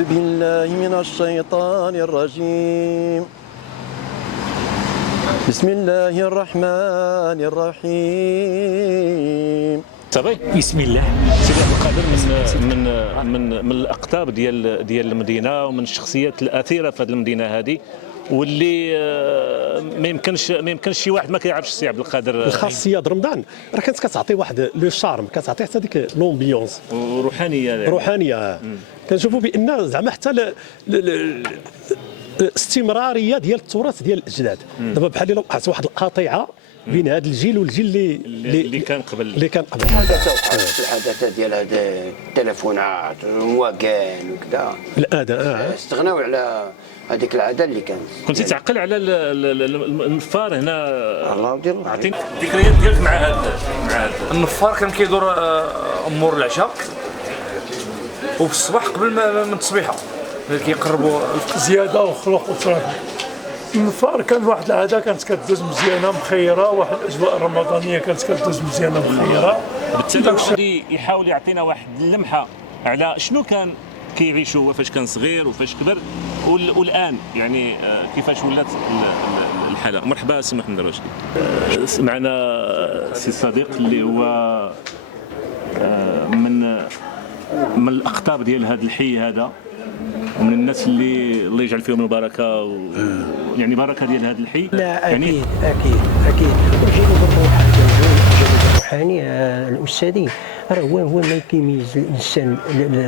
أعوذ بالله من الشيطان الرجيم. بسم الله الرحمن الرحيم. صافي بسم الله. سيدي عبد القادر من الاقطاب ديال المدينه ومن الشخصيات الاثيره في هذه المدينه هذه، واللي ما يمكنش شي واحد ما كيعرفش السي عبد القادر. الخاصيه د رمضان راه كانت كتعطي واحد لو شارم، كتعطي حتى ديك لومبيونس وروحانيه يعني. روحانيه. كنشوفوا بان زعما حتى الاستمراريه ديال التراث ديال الاجداد. دابا بحال الا وقعت واحد القطيعه بين هذا الجيل والجيل اللي كان قبل. الحداثه ديال هاد التليفونات والمواقع وكذا الاداء استغناو على هذيك العاده اللي كانت. كنتي تعقل على النفار هنا. الله يدير الله. عطيني الذكريات ديالك مع هذا النفار. كان كيدور امور العشاء وفي الصباح قبل من التصبيحه كيقربوا زياده وخلق وتراث. النفار كان واحد العاده كانت كدوز مزيانه مخيره، واحد الاجواء الرمضانيه كانت كدوز مزيانه مخيره. بالتالي يحاول يعطينا واحد اللمحه على شنو كان كيعيشوا وفاش كان صغير وفاش كبر والان يعني كيفاش ولات الحاله. مرحبا سي محمد الراشدي. معنا سي صديق اللي هو من الاقطاب ديال هذا الحي هذا، ومن الناس اللي الله يجعل فيهم البركه يعني بركه ديال هذا الحي. لا اكيد يعني اكيد الجانب الروحاني الاستاذي راه هو ما كيميز الانسان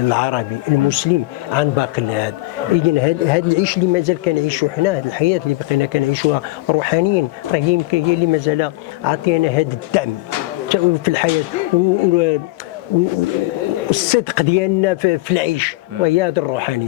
العربي المسلم عن باقي هذا. اذا هذا العيش اللي مازال كنعيشوا حنا، هذه الحياه اللي بقينا كنعيشوها روحانيا، راه يمكن هي اللي مازال عطينا هذا الدعم في الحياه والصدق ديالنا في العيش، وهي هذه الروحانيه.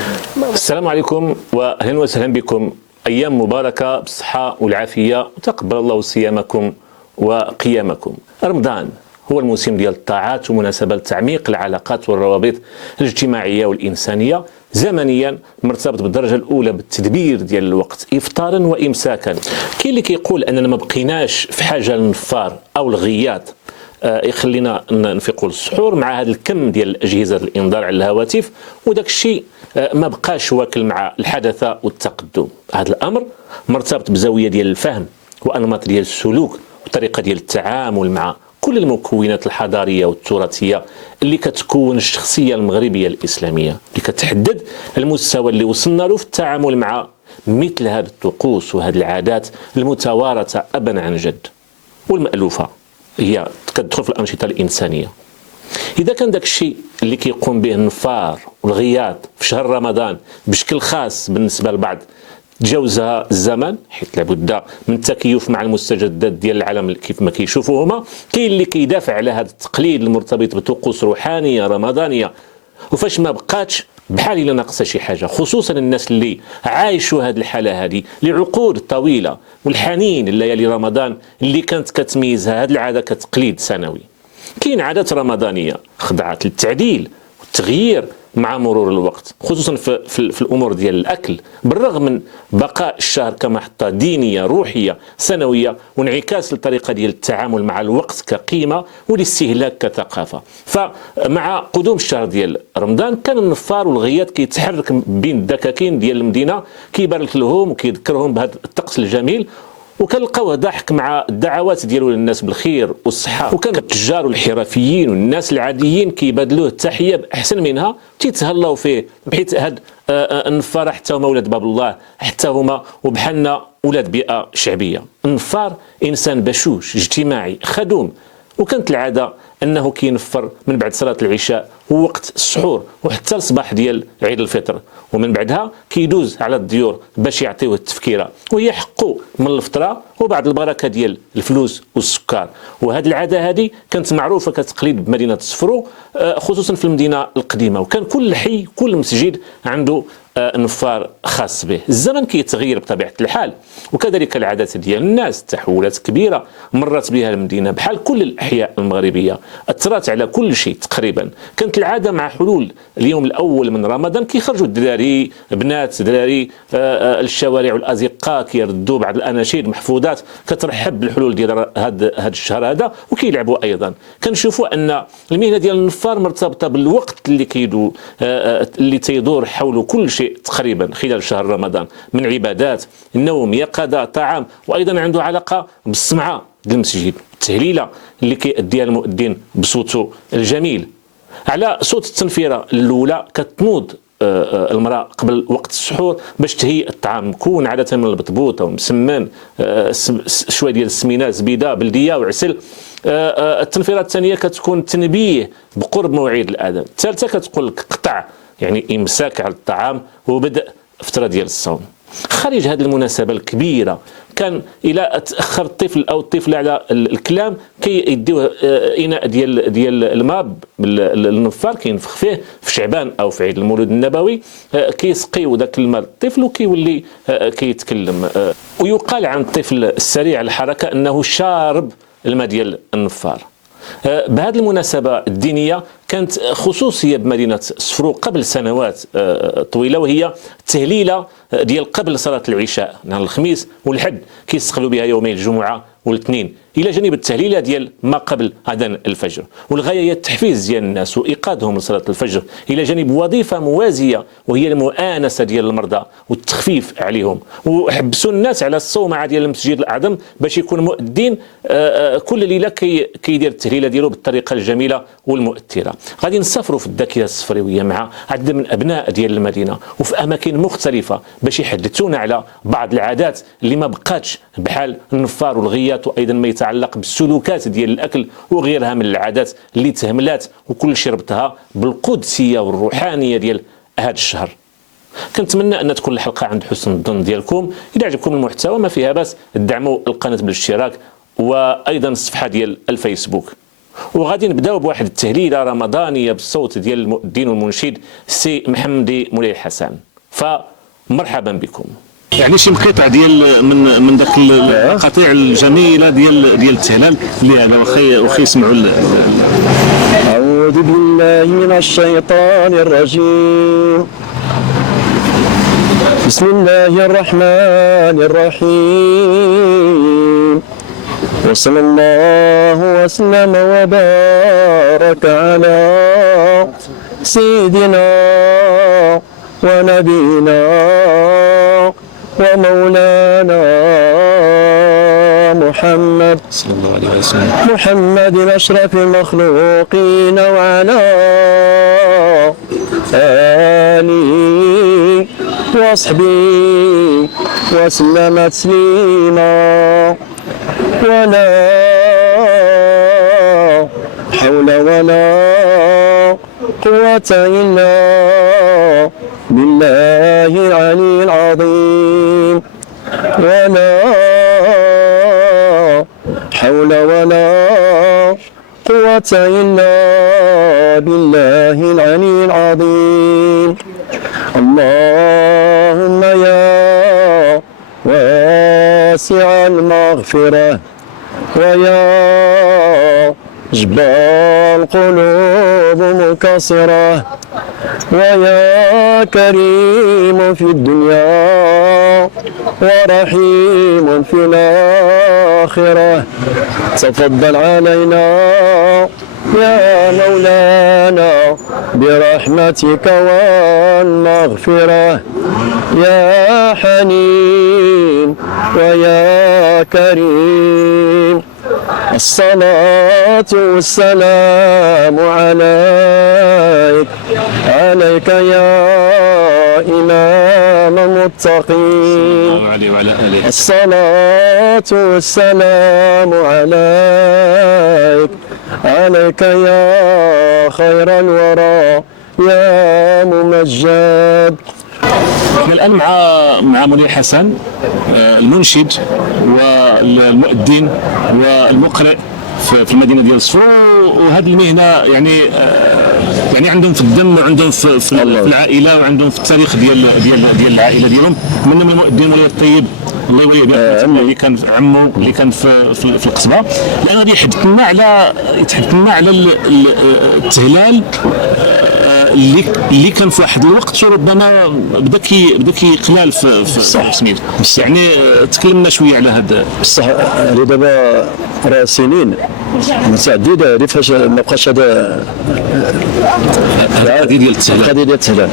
السلام عليكم واهلا وسهلا بكم. ايام مباركه بالصحه والعافيه، وتقبل الله صيامكم وقيامكم. رمضان هو الموسم ديال الطاعات ومناسبه لتعميق العلاقات والروابط الاجتماعيه والانسانيه، زمنيا مرتبط بالدرجه الاولى بالتدبير ديال الوقت افطارا وامساكا. كاين اللي كيقول اننا ما بقيناش في حاجه للنفار او الغياط يخلينا نفيقوا للسحور مع هذا الكم ديال اجهزه الانذار على الهواتف، وداك الشيء ما بقاش واكل مع الحداثه والتقدم. هذا الامر مرتبط بزاويه ديال الفهم وانماط ديال السلوك وطريقه ديال التعامل مع كل المكونات الحضاريه والتراثيه اللي كتكون الشخصيه المغربيه الاسلاميه، اللي كتحدد المستوى اللي وصلنا له في التعامل مع مثل هذه الطقوس وهذه العادات المتوارثه ابا عن جد والمالوفه هي كتدخل في الانشطه الانسانيه. اذا كان داك الشيء اللي كيقوم به النفار والغياط في شهر رمضان بشكل خاص بالنسبه للبعض تجاوزها الزمان، حيث لابد من التكيف مع المستجدات ديال العالم كيف ما كيشوفوا هما، كاين اللي كيدافع على هذا التقليد المرتبط بطقوس روحانيه رمضانيه، وفاش ما بقاتش بحال الا ناقصه شي حاجه، خصوصا الناس اللي عايشوا هذه الحاله هذه لعقود طويله، والحنين لليالي رمضان اللي كانت كتميزها هذه العاده كتقليد سنوي. كاين عادات رمضانيه خضعت للتعديل والتغيير مع مرور الوقت، خصوصا في الامور ديال الاكل، بالرغم من بقاء الشهر كمحطه دينيه روحيه سنويه وانعكاس للطريقه ديال التعامل مع الوقت كقيمه والاستهلاك كثقافه. فمع قدوم الشهر ديال رمضان كان النفار والغياط كيتحرك بين الدكاكين ديال المدينه، كيبارك لهم وكيذكرهم بهذا الطقس الجميل، وكنلقاوه ضاحك مع الدعوات ديالو للناس بالخير والصحه. وكان التجار والحرفيين والناس العاديين كيبادلوه التحيه باحسن منها، تيتهلاو فيه، بحيث هاد النفار حتى هما ولاد باب الله، حتى هما وبحالنا ولاد بيئه شعبيه. النفار انسان بشوش اجتماعي خدوم، وكانت العاده انه كينفر من بعد صلاه العشاء ووقت السحور وحتى الصباح ديال عيد الفطر، ومن بعدها كيدوز على الديور باش يعطيوه التفكيره وهي حقه من الفطره وبعض البركه ديال الفلوس والسكر. وهذه العاده هذه كانت معروفه كتقليد بمدينه الصفرو، خصوصا في المدينه القديمه، وكان كل حي كل مسجد عنده نفار خاص به. الزمن كيتغير بطبيعة الحال، وكذلك العادات ديال الناس. تحولات كبيرة مرت بها المدينة بحال كل الأحياء المغربية، أثرت على كل شيء تقريبا. كانت العادة مع حلول اليوم الأول من رمضان كيخرجوا الدراري بنات دراري الشوارع والأزقة كيردوا بعض الأناشيد محفوظات كترحب بالحلول ديال هذا الشهر هذا، وكيلعبوا أيضا. كنشوفوا أن المهنة ديال النفار مرتبطة بالوقت اللي تيدور حول كل شيء تقريبا خلال شهر رمضان من عبادات، نوم، يقظة، طعام، وأيضا عنده علاقة بالسمعة المسجد، التهليلة اللي كيأديها المؤذن بصوته الجميل. على صوت التنفيرة الأولى كتنوض المرأة قبل وقت السحور باش تهيئ الطعام، مكون عادة من البطبوط أو مسمن، شوية ديال السمينة، زبيدة بلدية وعسل. التنفيرة الثانية كتكون تنبيه بقرب موعد الأذان. الثالثة كتقول لك قطع، يعني إمساك على الطعام وبدء فترة ديال الصوم. خارج هذه المناسبة الكبيرة كان إلى تأخر الطفل أو الطفل على الكلام كيديوه إناء ديال الماء النفار كينفخ فيه في شعبان أو في عيد المولود النبوي، كيسقيو ذاك الماء الطفل وكيولي كيتكلم. ويقال عن الطفل السريع الحركة أنه شارب الماء ديال النفار. بهذه المناسبة الدينية كانت خصوصية بمدينة سفرو قبل سنوات طويلة، وهي التهليلة ديال قبل صلاة العشاء نهار الخميس والحد كيستقبلوا بها يومي الجمعة والاثنين، إلى جانب التهليلة ديال ما قبل أذان الفجر. والغاية هي التحفيز ديال الناس وإيقاظهم لصلاة الفجر، إلى جانب وظيفة موازية وهي المؤانسة ديال المرضى والتخفيف عليهم، وحبسوا الناس على الصومعة ديال المسجد الأعظم باش يكون مؤذن كل ليلة كيدير التهليلة ديالو بالطريقة الجميلة والمؤثرة. غادي نسافروا في الذاكرة السفريوية مع عدد من أبناء ديال المدينة وفي أماكن مختلفة باش يحدثونا على بعض العادات اللي ما بقاتش بحال النفار والغيات، وأيضا ما يتعلق بالسلوكات ديال الأكل وغيرها من العادات اللي تهملات وكل شي ربطها بالقدسية والروحانية ديال هذا الشهر. كنتمنى أن تكون الحلقة عند حسن الظن ديالكم. إذا عجبكم المحتوى ما فيها بس ادعموا القناة بالاشتراك وأيضا الصفحة ديال الفيسبوك. وغادي نبداو بواحد التهليلة رمضانية بالصوت ديال المؤذن والمنشد سي محمدي مولاي الحسن، فمرحبا بكم. يعني شي مقطع ديال من ذاك المقاطع الجميله ديال التهلال اللي على واخا يسمعوا. أعوذ بالله من الشيطان الرجيم. بسم الله الرحمن الرحيم. وصلى الله وسلم وبارك على سيدنا ونبينا ومولانا محمد صلى الله عليه وسلم، محمد أشرف المخلوقين، وعلى آله وصحبه وسلم تسليما. ولا حول ولا قوة إلا بالله العلي العظيم. ولا حول ولا قوة إلا بالله العلي العظيم. اللهم يا واسع المغفرة ويا جبار القلوب مكسرة ويا كريم في الدنيا ورحيم في الآخرة، تفضل علينا يا مولانا برحمتك والمغفرة، يا حنين ويا كريم. الصلاة والسلام عليك يا إمام المتقين. الصلاة والسلام عليك يا خير الورى يا ممجد. احنا الان مع مولاي حسن المنشد والمؤذن والمقرئ في المدينه ديال سفرو، وهذه المهنه يعني يعني عندهم في الدم وعندهم في العائله وعندهم في التاريخ ديال العائله ديالهم، منهم المؤذن ولي الطيب الله يولي به اللي كان عمو اللي كان في القصبه، لان غادي يتحدث لنا على التهلال اللي كان في واحد الوقت ربما بدا كيقلال في سميتو. يعني تكلمنا شويه على هذا. بصح اللي دابا راه سنين متعدده اللي فاش ما بقاش هذا القضيه ديال التهلال.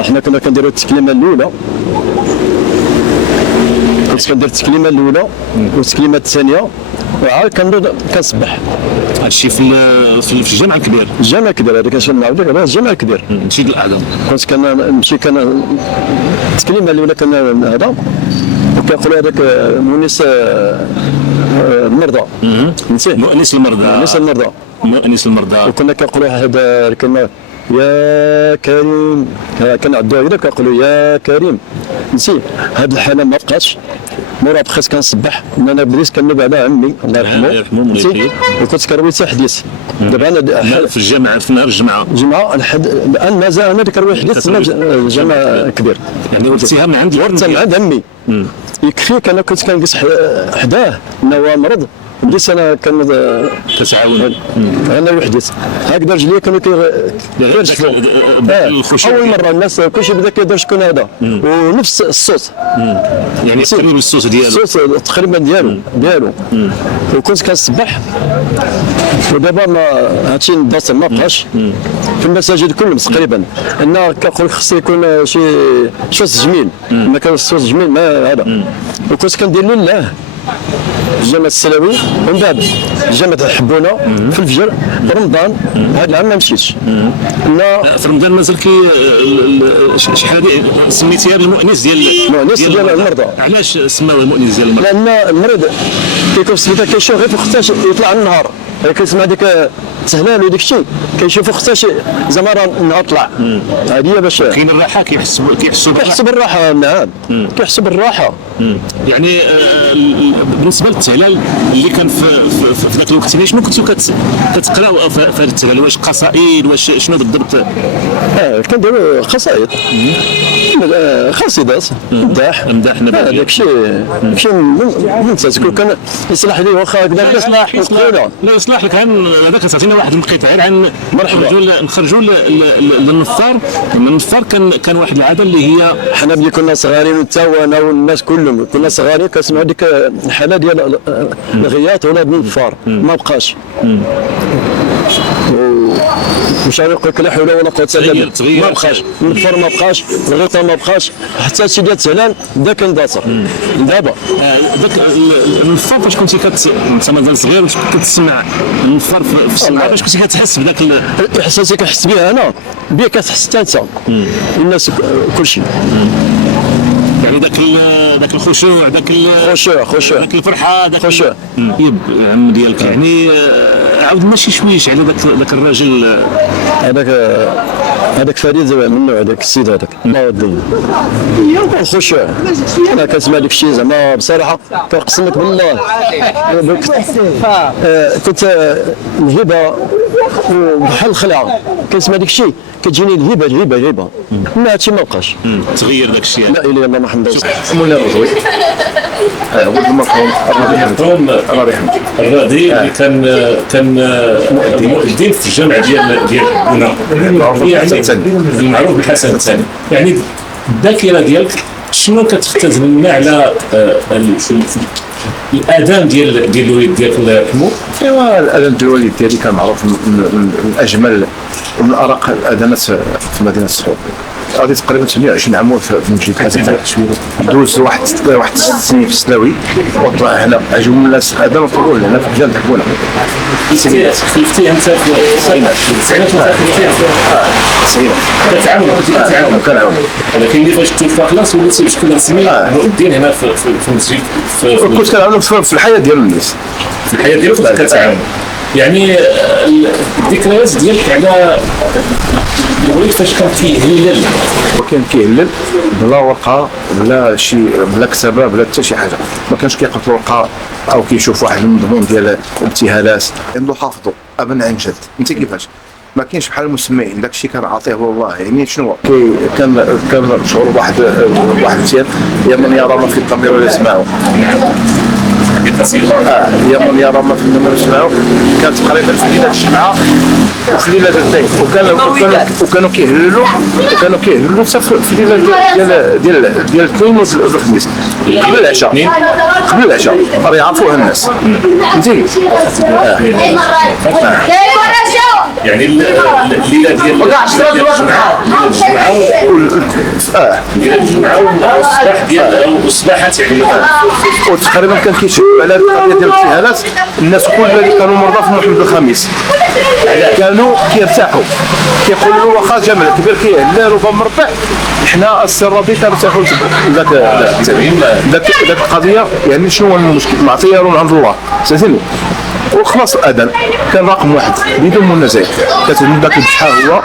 احنا كنا كنديروا التكليمه الاولى، كنت كندير التكليمه الاولى والتكليمه الثانيه وعاد كنصبح. هادشي في الجامع الكبير. الجامع الكبير هذاك اش نعاود لك، الجامع الكبير المسجد الاعظم. كنت كنمشي التكليمه الاولى كان هذا كيقولوا هذاك مؤنس المرضى. مؤنس المرضى. وكنا كنقولوا هذا الكلمه يا كريم، كنعدوها هنا كنقولوا يا كريم. نسي هذه الحاله ما بقاش، مورا بقيت كنصبح. انا بديت كنوب على عمي الله يرحمه وكنت كنروي حتى حديث. دابا انا في الجامعه في نهار الجمعه الان مازال انا كنروي حديث في الجامع الكبير. يعني ورثتيها من عند عمي. يكفيك انا كنت كنجلس حداه انه هو مرض، بديت انا كتعاون انا وحديت هكذا رجلي كانوا كيرجفوا. اول مره الناس كلشي بدا كيدير شكون هذا ونفس الصوت، يعني تقريبا الصوت ديالو تقريبا ديالو وكنت كنصبح. ودابا ما هادشي نداس ما بقاش في المساجد كلهم تقريبا. ان كنقول خصو يكون شي صوت جميل، ما كان الصوت جميل ما هذا. وكنت كندير لله الجامع السلوي ومن بعد الجامع حبونا في الفجر. رمضان هذا العام ما مشيتش. في رمضان مازال شحال سميتيها المؤنس ديال المرضى. علاش سماوه المؤنس ديال المرضى؟ لان المريض كيكون في السبيطار كيشوف غير وقتاش يطلع النهار، كيسمع ديك التهلال وديك الشيء كيشوف وقتاش زعما راه النهار طلع. هذه هي باش كاين الراحه، كيحسوا بالراحه. نعم كيحسوا بالراحه. يعني بالنسبه للتهلال اللي كان في ذاك الوقت، شنو كنتوا كتقراو في هذا التهلال؟ واش قصائد واش شنو بالضبط؟ كنديروا قصائد، قصيدات، مداح نبويه. داك الشيء ممتاز. كان يصلح لي واخا هكذا لا يصلح لك. هذاك تعطينا واحد المقطع عن نخرجوا للنفار. النفار كان واحد العاده اللي هي حنا ملي كنا صغارين انت وانا والناس كلهم كنا صغارين كنسمعوا ديك الحاله ديال الغياط ولا النفار ما بقاش. مش عارف يقول لك لا حول ولا قوه الا بالله. ما بقاش النفار، ما بقاش الغيطه، ما بقاش حتى شي ديال التهلال بدا كنداثر. دابا داك النفار فاش كنتي انت مازال صغير كتسمع النفار في الصنعه، فاش كنتي كتحس بداك الاحساس اللي كنحس به انا بيه كتحس حتى انت الناس كلشي. يعني داك الخشوع، داك الفرحه، داك الخشوع عم ديالك. يعني عاود ماشي شويش على داك الراجل هذاك فريد منه، هذاك السيد هذاك الله يرضيه الخشوع. انا كنسمع داك الشيء زعما بصراحه كنقسم لك بالله كنت الهبه وبحال الخلعه كنسمع داك الشيء كتجيني الهبه ما هادشي ما بقاش. تغير داك الشيء. لا اله الا الله محمد رسول الله. مولانا الرضوي ولد المرحوم الرضي اللي كان مؤذن في الجامع ديال هنا، يعني المعروف بالحسن الثاني. يعني الذاكره ديالك شنو كتختزن لنا على الاذان ديال الوالد ديالك الله يرحمه؟ ايوا الاذان ديال الوالد ديالي كان معروف من اجمل ومن ارق الاذانات في مدينه السحور. غادي تقريبا 28 عام في المسجد الحسن. دوز واحد 6 سنين في السلاوي وطلع هنا اجمل الناس اذان الطول هنا في الجامع حكونا. خلفتيه انت في التسعينات؟ كتعاون ولكن اللي فاش توفى خلاص وليتي بشكل رسمي مؤذن هنا في المسجد. كنت كنعاون في الحياه ديال الناس، في الحياه ديالك كتعاون. يعني الذكريات ديالك على الوالد فاش كان كيهلل؟ وكان كيهلل بلا ورقه بلا شي بلا كتابه بلا حتى شي حاجه، ما كانش كيقرا ورقه او كيشوف واحد المضمون ديال الابتهالات. عنده حافظه ابن عن جد. انت كيفاش ما كاينش بحال المسمعين، داك الشيء كان عاطيه هو الله. يعني شنو كان شعور واحد مزيان، يا من يرى ما في الضمير ولا يسمعه. يا من يرى ما في الضمير ولا يسمعه. كانت تقريبا في ليله الجمعه وفي ليله الاثنين، وكانوا كيهللوا حتى في ليله ديال الاثنين والخميس قبل العشاء راه يعرفوها الناس. فهمتي؟ يعني الليله ديال والصباحات يعني وتقريبا كان كيشوف على القضيه ديال الابتهالات. الناس كلها اللي كانوا مرضى في محمد الخميس كانوا كيرتاحوا، كيقولوا له واخا جمل كبير كيهلل وبا مربح، حنا السرابي كنرتاحوا ذاك القضيه. يعني شنو هو المشكل؟ معطيه من عند الله سمعتني. وخلاص الاذان كان رقم واحد بدون منازع. كتبدا ذاك البحر هو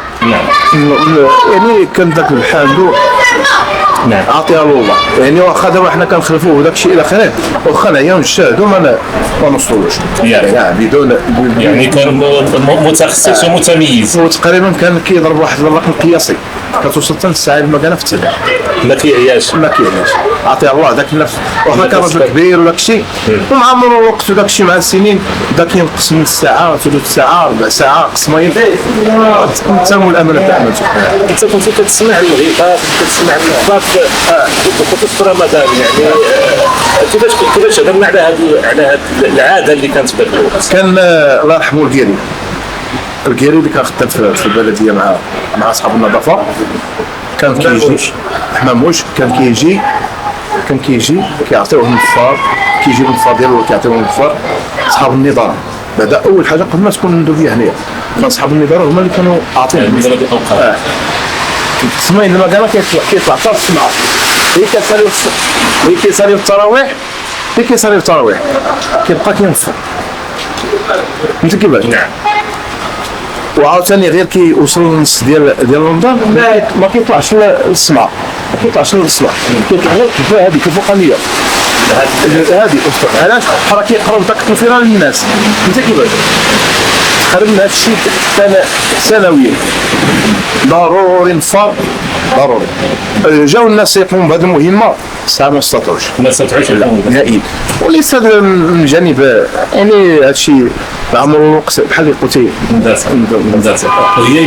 يعني كان ذاك البحر عنده عطيها الله. يعني واخا دابا حنا كنخلفوه وداك الشيء الى اخره، واخا نعيا ونجتهدوا ما نوصلوش. يعني بدون يعني كان متخصص ومتميز، وتقريبا كان كيضرب واحد الرقم قياسي كتوصل حتى للساعه المكانه في التبع. ما كيعياش عطيه الله ذاك النفس. واخا كان راجل كبير وداك الشيء، ومع مرور الوقت وداك الشيء مع السنين داك ينقص من الساعه، ثلث ساعه، ربع ساعه، قسمين، تنمو الامانه تاعنا. انت كنت كتسمع الغيطات، كتسمع النفاق في رمضان، يعني كيفاش هضرنا على هذه العاده اللي كانت في ذاك الوقت؟ كان الله يرحمه الكيري اللي كان خدام في البلديه مع اصحاب النظافه. كان كيجي حماموش، كان كيجي كيعطيوهم الفار، كيجيبوا الفار ديالو كيعطيوهم الفار. اصحاب النظاره بعد اول حاجه قبل ما تكون ندوبيه هنايا، كان اصحاب النظاره هما اللي كانوا عاطيين السماين. لما كان كيطلع حتى السمعه هي كيصليو التراويح كيبقى كينفر. انت كيفاش؟ وعاوتاني غير كيوصل للنص ديال رمضان ما كيطلعش للسمعه، كيطلع غير كيف هذيك الفوقانيه هذه. علاش؟ حرا كيقراو داك التنفيره للناس. انت كيفاش؟ تقريبا هذا الشيء سنويا ضروري نفار ضروري. جاو الناس يقوموا بهذه المهمه الساعه ما استطاعوش نهائيا. وليس من جانب يعني هذا الشيء مع مرور الوقت بحال اللي قلتي وهي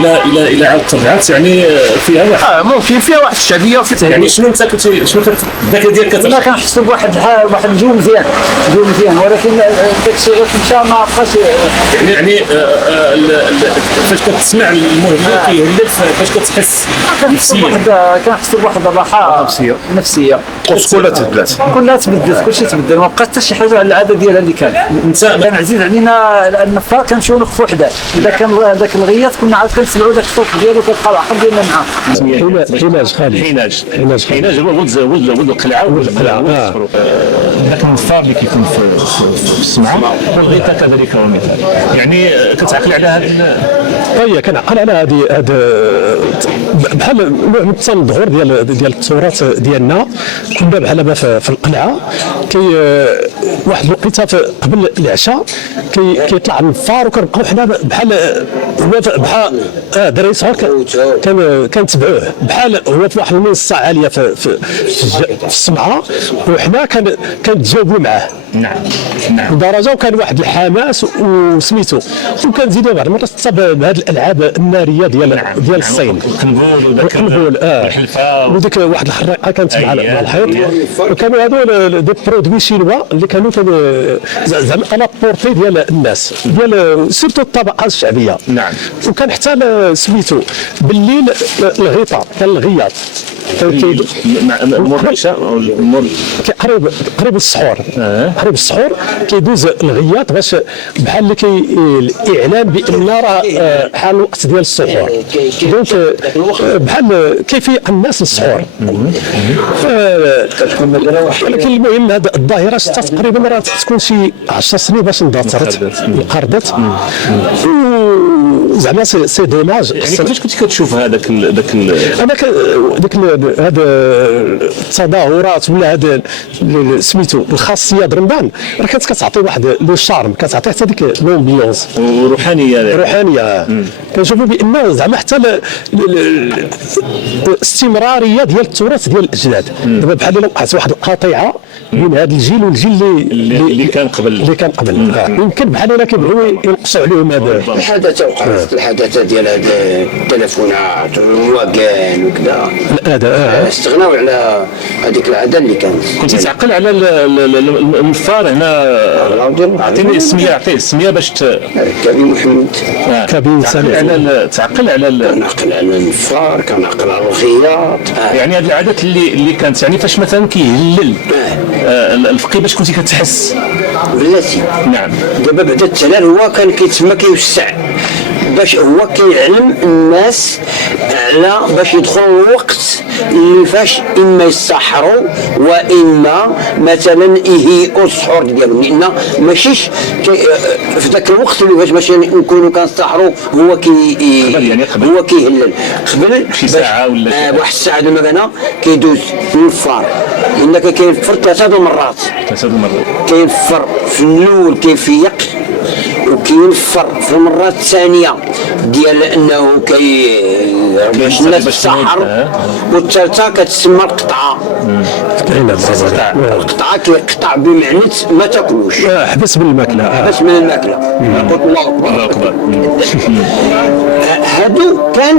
الى عاد ترجعت يعني فيها ممكن فيها واحد الشعبيه وفي تهديد. يعني شنو انت الذكاء ديالك لا كنحس بواحد الجو مزيان ولكن داك الشيء غير مشى ما بقاش. يعني فاش كتسمع المهمه كيهلل، فاش كتحس نفسيا كنحس بواحد الراحه نفسيه. كلها تبدلات كلشي تبدل، ما بقاش حتى شي حاجه على العاده ديالها اللي كان عزيز علينا. النفار كنمشيو نخفوا حداه، اذا كان ذاك الغياث كنا عاد كنسمعوا ذاك الصوت ديالو كيبقى العقل ديالنا معاه. حيناج هو ولد القلعه ذاك النفار اللي كيكون في السمعه، والغيثه كذلك هو مثال. يعني كتعقل على هذا. طيب كان على هذه بحال مثلا الظهور ديال التراث ديالنا. كنا بحال في القلعه واحد الوقيته قبل العشاء كيطلع النفار، وكنبقاو حنا بحال دراري صغار كنتبعوه بحال هو في واحد المنصه عاليه في السمعه، وحنا كنتجاوبوا معاه. نعم لدرجه وكان واحد الحماس وسميتو، وكنزيدوا بعض المرات حتى بهذه الالعاب الناريه ديال الصين، القنبول وديك واحد الحريقه كانت مع الحيط. وكانوا هذول دي برودوي شينوا اللي كانوا زعما لابورتي ديال الناس ديال سيرتو الطبقه الشعبيه. نعم. وكان حتى سميتو بالليل الغيطه، كان الغياط مور العشاء قريب السحور. قريب السحور كيدوز الغياط باش بحال الاعلان بان راه حان الوقت ديال السحور، دونك بحال كيفيه الناس للسحور. ولكن المهم هذه الظاهره شتا تقريبا راه تكون شي 10 سنين باش اندثرت انقرضت. زعما سي دوماج. يعني كيفاش كنت كتشوف هذاك انا ديك هذا التظاهرات ولا هذا سميتو الخاصيه رمضان راه كانت كتعطي واحد لو شارم، كتعطي حتى ديك لومبيونس وروحانيه. كنشوفوا بان زعما حتى الاستمراريه ديال التراث ديال الاجداد. دابا بحال الا وقعت واحد القطيعه بين هذا الجيل والجيل اللي كان قبل يمكن بحال الا كيبغيو ينقصوا عليهم هذا الحدث. وقعت الحدث ديال هاد التليفونات والمواقع وكذا، هذا استغناو على هذيك العاده اللي كانت. كنت تعقل على النفار هنا؟ عطيني السميه، عطيه السميه باش كابين محمد. كابين سامي. تعقل على كنعقل على النفار، كنعقل على الخياط. يعني هذه العادات اللي كانت، يعني فاش مثلا كيهلل الفقيه باش كنتي كتحس؟ بلاتي. نعم. دابا بعد التهلال هو كان كيتسمى كيوسع، باش هو كيعلم الناس على باش يدخلوا الوقت اللي فاش اما يسحروا واما مثلا يهيئوا السحور ديالهم، لان ماشيش في ذاك الوقت اللي فاش باش نكونوا كنسحروا هو هو كيهلل قبل شي ساعه ولا واحد الساعه. دابا كان كيدوز النفار، لان كينفر ثلاثه المرات. كينفر في الاول كيفيق، وكينفر في المره الثانيه ديال انه باش الناس تسحر، والثالثه كتسمى القطعه. القطعه كيقطع بمعنى ما تاكلوش، حبس من الماكله. بس من الماكله. قلت الله اكبر. هادو كان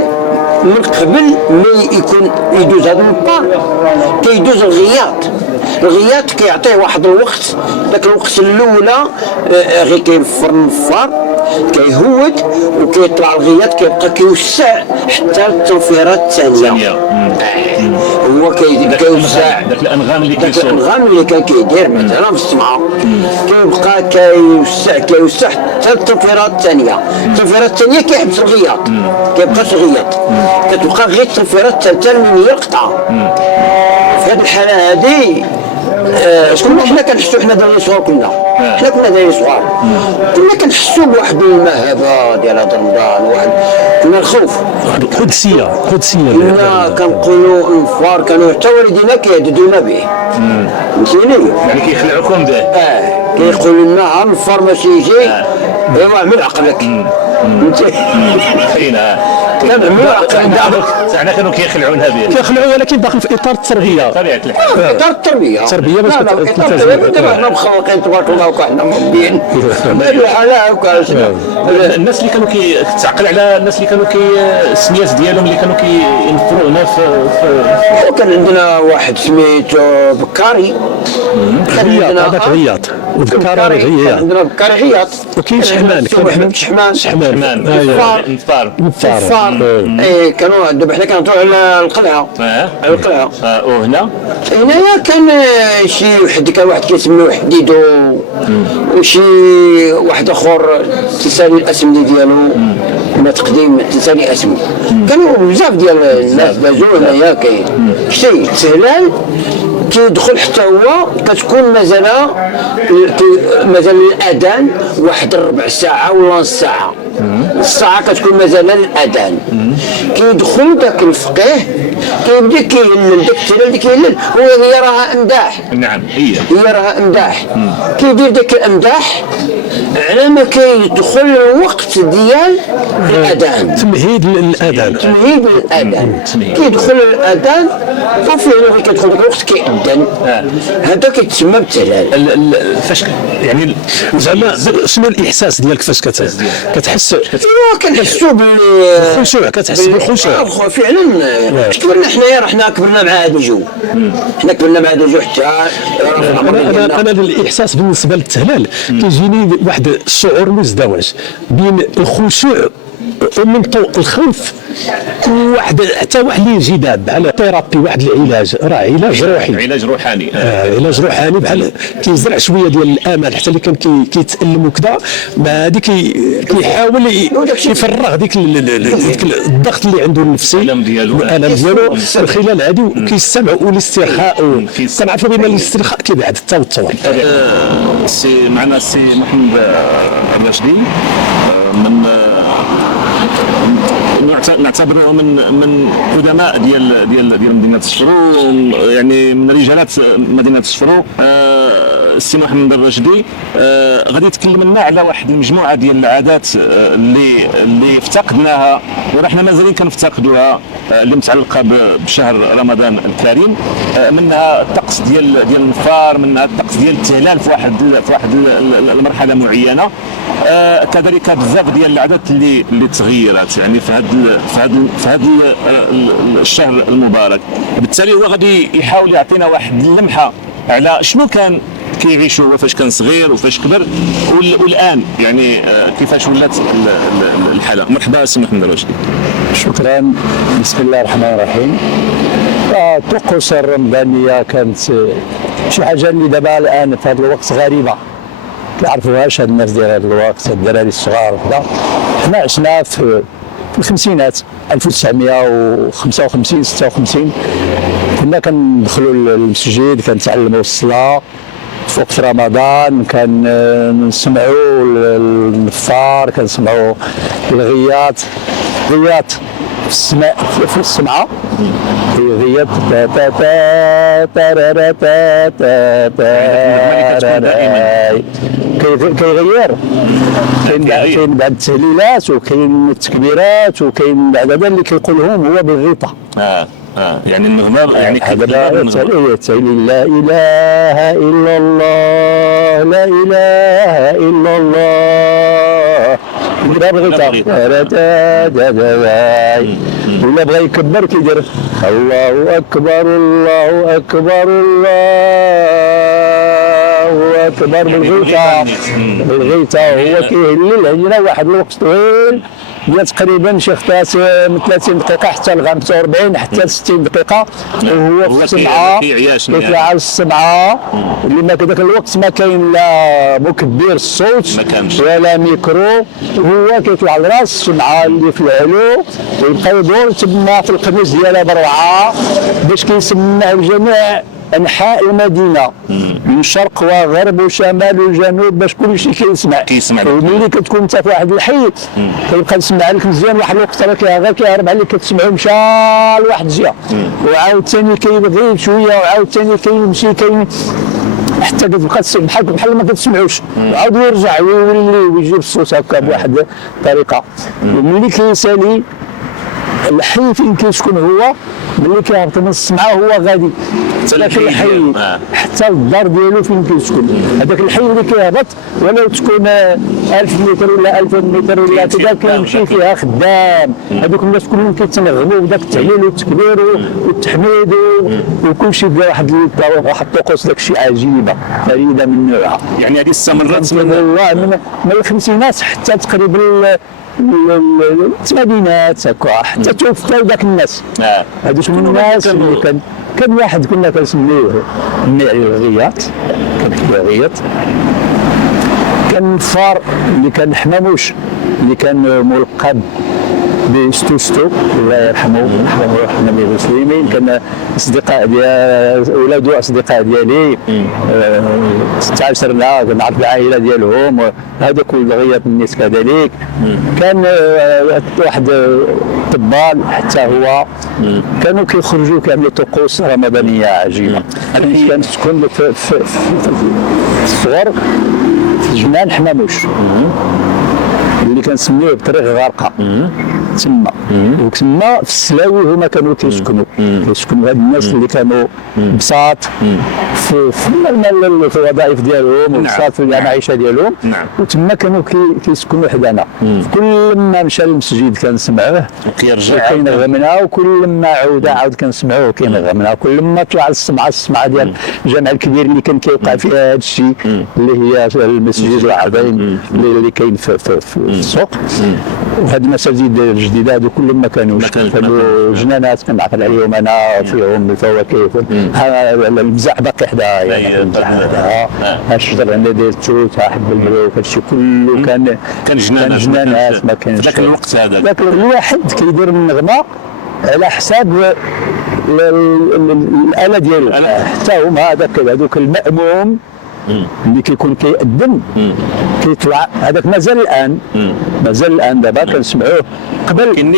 من قبل ما يكون يدوز هذا النفار كيدوز الغياط كيعطيه واحد الوقت. ذاك الوقت الاولى غير كينفر النفار كيهود وكيطلع الغياط كيبقى كيوسع حتى التنفيرات الثانيه. هو كيوسع داك الانغام اللي كان كيدير مثلا في السمعه، كيبقى كيوسع حتى التنفيرات الثانيه. التنفيرات الثانيه كيحبس الغياط، كيبقاش الغياط، كتبقى غير التنفيرات الثالثه اللي هي القطعه. في هذه الحاله هذه حنا كنحسوا، حنا دايرين صغار، كنا دايرين صغار، كنا كنحسوا بواحد المهابه ديال هذا رمضان، كنا الخوف، واحد القدسيه. كنا كنقولوا النفار كانوا حتى والدينا كيهددونا به. فهمتيني؟ يعني كيخلعوكم به. كيقولوا لنا النفار ماشي يجي، ايوا اعمل عقلك. حنا كانوا كيخلعونا به، ولكن باقي في اطار التربيه. طبيعه الحال. اطار التربيه باش دابا حنا مخلقين تبارك الله وحنا مربيين. الناس اللي كانوا كتعقل على الناس اللي كانوا السميات ديالهم اللي كانوا كينفروا هنا في كان عندنا واحد سميتو بكاري. هذاك غياط وبكاري غياط. عندنا بكاري غياط. وكاين شحمان. نفار. كانوا دابا حنا كنهضروا على القلعه. وهنا هنايا كان شي وحد، كان واحد كيسميوه حديدو، وشي واحد اخر تسالي الاسم ديالو ما تقديم تسالي اسمه. كانوا بزاف ديال الناس دازو هنايا. كاين شي سهلان كيدخل حتى هو كتكون مازال الاذان واحد ربع ساعه ولا نص ساعه. الساعه كتكون مازال الاذان. كيدخل داك الفقيه كيبدا كيهلل داك التهلال اللي كيهلل، هو يراها امداح. نعم هي راها امداح. كيدير داك الامداح على ما كيدخل الوقت ديال الاذان. تمهيد للاذان. كيدخل الاذان وفيه غير كيدخل داك الوقت كيأذن. هذا كيتسمى بالتهلال. فاش يعني زعما شنو الاحساس ديالك فاش كتحس؟ كنحسوا بالخشوع. كتحس بالخشوع فعلا. كبرنا حنايا، حنا كبرنا مع هذا الجو. حتى انا الاحساس بالنسبه للتهلال كيجيني واحد الشعور مزدوج بين الخشوع من طوق الخوف وواحد حتى واحد الانجذاب على ثيرابي، واحد العلاج، راه علاج روحي. علاج روحاني بحال كيزرع شويه ديال الامل، حتى اللي كان كيتالم وكذا مع هذيك كيحاول يفرغ ديك الضغط اللي عنده النفسي، الالم ديالو من خلال هذه، وكيستمعوا والاسترخاء. كنعرفوا بان الاسترخاء كيبعد التوتر. معنا السي محمد الراشدي من نعتبروه من قدماء ديال مدينه الشفرو، يعني من رجالات مدينه الشفرو. السي محمد الرشدي غادي يتكلم لنا على واحد المجموعه ديال العادات اللي افتقدناها ورحنا مازالين كنفتقدوها، اللي متعلقه بشهر رمضان الكريم. منها الطقس ديال النفار، منها الطقس ديال التهلال في واحد المرحله معينه. كذلك بزاف ديال العادات اللي تغيرت يعني في هذا الشهر المبارك. بالتالي هو غادي يحاول يعطينا واحد اللمحه على شنو كان كيعيشوا هو فاش كان صغير وفاش كبر والان يعني كيفاش ولات الحاله. مرحبا سي محمد الرشدي. شكرا. بسم الله الرحمن الرحيم. الطقوس الرمضانيه كانت شي حاجه اللي دابا الان في هذا الوقت غريبه، كيعرفوهاش هاد الناس ديال هذا الوقت، الدراري الصغار وكذا. حنا عشنا في الخمسينات 1955 56 كنا كندخلوا للمسجد، كنتعلموا الصلاه في وقت رمضان، كنسمعوا النفار، كنسمعوا الغياط في السمعه غياط كيغير. كاين بعض التهليلات وكاين التكبيرات وكاين بعض هذا اللي كيقولهم هو بالغيطه. يعني النغمه يعني هذا لا اله الا الله، لا اله الا الله. يدير بالغيطه ولا بغى يكبر كيدير الله اكبر الله اكبر الله اكبر بالغيطه. هو كيهلل عندنا واحد الوقت طويل ديال تقريبا شي خطات من 30 دقيقه حتى ل 45 حتى ل 60 دقيقه، وهو في السمعه كيطلع على السمعه اللي ما كذاك الوقت ما كاين لا مكبر الصوت ولا ميكرو، وهو كيطلع لراس السمعه اللي في العلو ويبقى يدور تما في القميص ديالها بروعه باش كيسمعها لجميع انحاء المدينه من شرق وغرب وشمال وجنوب باش كلشي كيسمع. وملي كتكون انت في واحد الحي كيبقى يسمع لك مزيان، واحد الوقت راه غير كيهرب عليك كتسمعو مشى لواحد الجهه وعاود ثاني كيغيب شويه وعاود ثاني كيمشي حتى كتبقى بحال ما كتسمعوش وعاود يرجع ويولي ويجيب الصوت هكا بواحد الطريقه. وملي كيسالي الحي فين كيسكن هو ملي كيهبط من السمعه هو غادي هذاك الحي حتى الدار ديالو فين كيسكن. هذاك الحي اللي كيهبط ولو تكون 1000 متر ولا 2000 متر ولا كذا كيمشي فيها خدام. هذوك الناس كلهم كيتنغموا بداك التهليل والتكبير والتحميد وكلشي بدا واحد الطقوس داك الشيء عجيبه فريده من نوعها. يعني هذه استمرت من الخمسينات حتى تقريبا الثمانينات هكا حتى توفاو ذاك الناس. هذوك الناس اللي كان واحد كنا كنسميوه الغياط، كان الغياط، كان النفار اللي كان حماموش اللي كان ملقب بستوستو الله يرحمه ويرحم المسلمين. كان اصدقاء ديال ولادو اصدقاء ديالي 16 كنعرف العائله ديالهم، هذوك الغياط الناس كذلك. كان واحد طبال حتى هو كانوا كيخرجوا كيعملوا طقوس رمضانيه عجيبه. كانت تكون في الصغر في جنان حماموش اللي كنسميوه بطريق غارقه تما. وتما في السلاوي هما كانوا كيسكنوا هاد الناس اللي كانوا بساط في الوظائف ديالهم وبساط في المعيشه ديالهم، وتما كانوا كيسكنوا حدانا. كل ما مشى للمسجد كنسمعوه كينغمنا، وكل ما عاود كنسمعوه كينغمنا. كل ما طلع السمعه ديال الجامع الكبير اللي كان كيوقع فيها هذا الشيء اللي هي المسجد العظيم اللي كاين في السوق. وهاد المساجد الجديده هادو كلهم ما كانوا جنانات كنعقل عليهم انا فيهم الفواكه. البزع باقي حدا يعني الشجر عندنا ديال التوت حب الملوك هادشي كله كان جنانات. ما كانش ذاك الوقت ذاك الواحد كيدير النغمه على حساب الاله ديالو. حتى هما هذوك المأموم اللي كيكون كيأذن كيطلع هذاك مازال الان دابا كنسمعوه قبل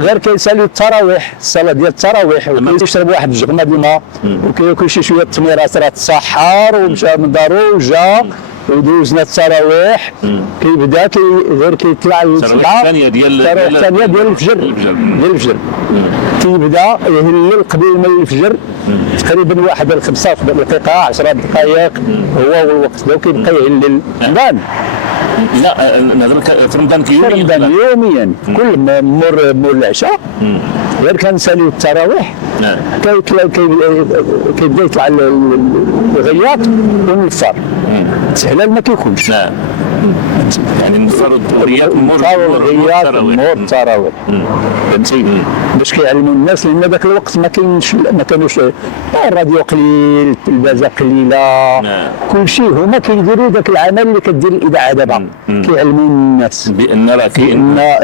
غير كيسالي التراويح، الصلاه ديال التراويح، وكيشرب واحد الجغمه ديال الماء وكياكل شي شويه التميرات راه تسحر ومشى من دارو وجا ودوزنا التراويح كيبدا غير كيطلع الثانيه ديال الفجر كيبدا يهلل قبل ما الفجر تقريبا واحد 5 دقائق 10 دقائق هو الوقت ديالو كيبقى يهلل رمضان. لا نهضر في رمضان يوميا كل ما مور العشاء غير كنساليو التراويح كيبدا يطلع الغياط ونفطر استحلال ما كيكونش يعني نفرض الغياط مور التراويح فهمتي باش كيعلموا الناس لان ذاك الوقت ما كانوش الراديو قليل التلفازه قليله كلشي هما كيديروا ذاك العمل اللي كدير الاذاعه دابا كيعلموا الناس بان راه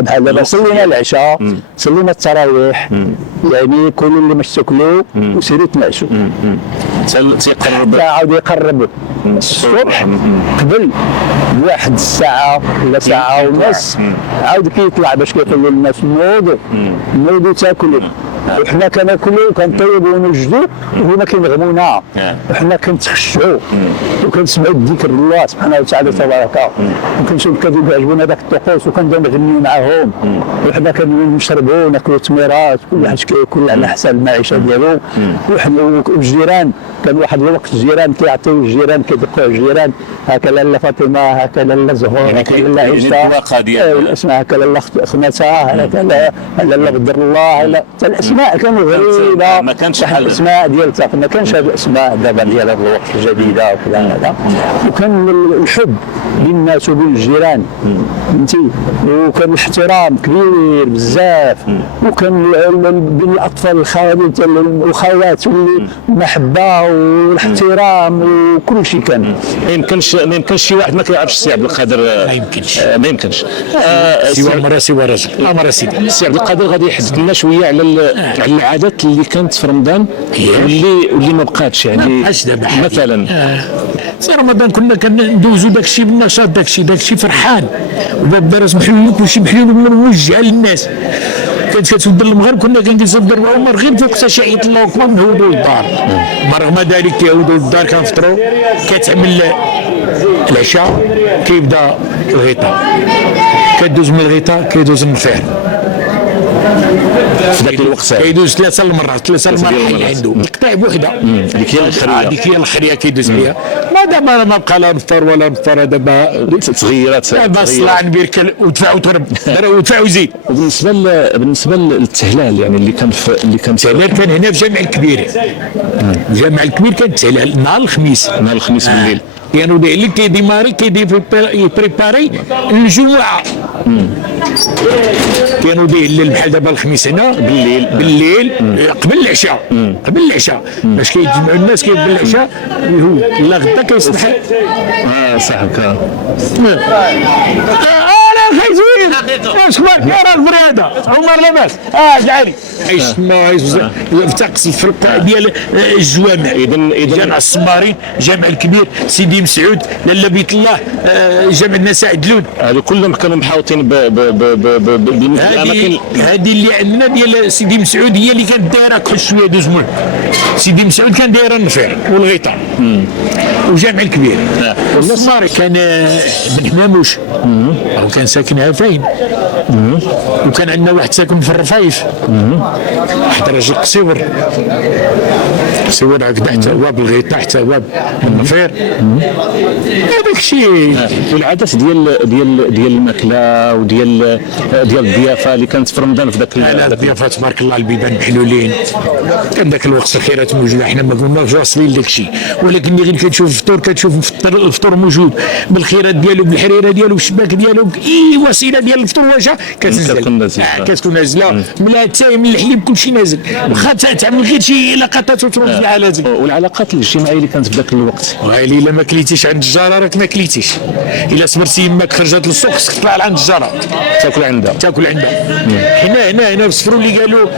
بحال دابا صلينا العشاء صلينا التراويح يعني كلوا اللي مش تاكلوا وسيروا تنعشوا عاود يقرب الصبح قبل واحد الساعه ولا ساعه ونص عاود كيطلع باش كيقولوا للناس نوضوا تاكلوا وحنا كناكلوا كنطيبوا ونوجدوا وهما كينغمونا وحنا كنتخشعوا وكنسمعوا الذكر الله سبحانه وتعالى تبارك وكنشوف كيعجبونا ذاك الطقوس وكنبداو نغنيو معاهم وحنا كنشربوا وناكلوا تميرات كل واحد كياكل على حساب المعيشه ديالو وحنا والجيران كان واحد الوقت الجيران كيعطيو الجيران كيدقوا الجيران هكا لاله فاطمه هكا لاله زهور هكا لاله عيسى اسمها هكا لاله خناتها هكا لاله بدر الله الاسماء كانوا غريبه ما كانش الاسماء ديال ما كانش هذه الاسماء دابا ديال هذا الوقت الجديده وكذا هذا وكان الحب بين الناس وبين الجيران فهمتي وكان الاحترام كبير بزاف وكان بين الاطفال الخوات المحبه والاحترام وكل شيء كان ما يمكنش شي واحد ما كيعرفش السي عبد القادر ما يمكنش سوى المراه سوى الرجل امر سيدي السي عبد القادر غادي يحدث لنا شويه على العادات اللي كانت في رمضان واللي ما بقاتش يعني مثلا في رمضان كنا كندوزو داك الشيء بالنشاط داك الشيء فرحان وباب الدرس محلول كلشي محلول موجه للناس كانت كتبدل المغرب كنا كنجلسوا في الدار عمر غير فوق تشعيط الله اكبر نهودوا للدار رغم ذلك كيعودوا للدار كنفطروا كتعمل العشاء كيبدا الغطاء كدوز من الغطاء كيدوز النفير في ذاك الوقت كيدوز ثلاثه المراحل عنده القطاع بوحده هذيك هي الخريه كيدوز بها ما دابا ما بقى لا نفطر ولا نفطر دابا تغيرات دابا صلاه نبير ودفع وترب ودفع وزيد بالنسبه للتهلال يعني اللي كان التهلال كان هنا في جامع الكبير الجامع الكبير كان التهلال نهار الخميس بالليل كانوا اللي كيديماري يبريباري الجمعه كانوا دايرين بحال دابا الخميس هنا بالليل قبل العشاء باش كيتجمعوا الناس قبل العشاء لا غدا كيصبح صاحبك خايفين اش بك راه البريده عمر لاباس جعلي تقص الفرق ديال الجوامع جامع الصمارين جامع الكبير سيدي مسعود لاله بيت الله جامع النساء عدلود هذو كلهم كانوا محاوطين بالاماكن هذه اللي عندنا ديال سيدي مسعود هي اللي كانت دايره كل شويه دوز مول سيدي مسعود كان دايره النفير والغيطه وجامع الكبير والصماري كان بن حماموش هو كان ساكن عفاين وكان عندنا واحد ساكن في الرفايف واحد راجل قصيور هكذا حتى هو بالغيطه حتى هو بالنفير هذاك الشيء والعادات ديال الماكله وديال الضيافه اللي كانت في رمضان في ذاك الضيافه تبارك الله البيبان محلولين كان ذاك الوقت الخيرات موجوده حنا ما كناش واصلين لذاك الشيء ولكن غير كتشوف الفطور كتشوف الفطور موجود بالخيرات ديالو بالحريره ديالو بالشباك ديالو اي وسيله ديال الفطور واجا كتكون نازله من التاي من الحليب كلشي نازل واخا تعمل غير شي لقطات وتروح في حالاتك والعلاقات الاجتماعيه اللي كانت في ذاك الوقت الا ما كليتيش عند الجاره راك ما كليتيش الا صبرتي يماك خرجت للسوق خصك تطلع عند الجاره تاكل عندها هنا في السفرو اللي قالوا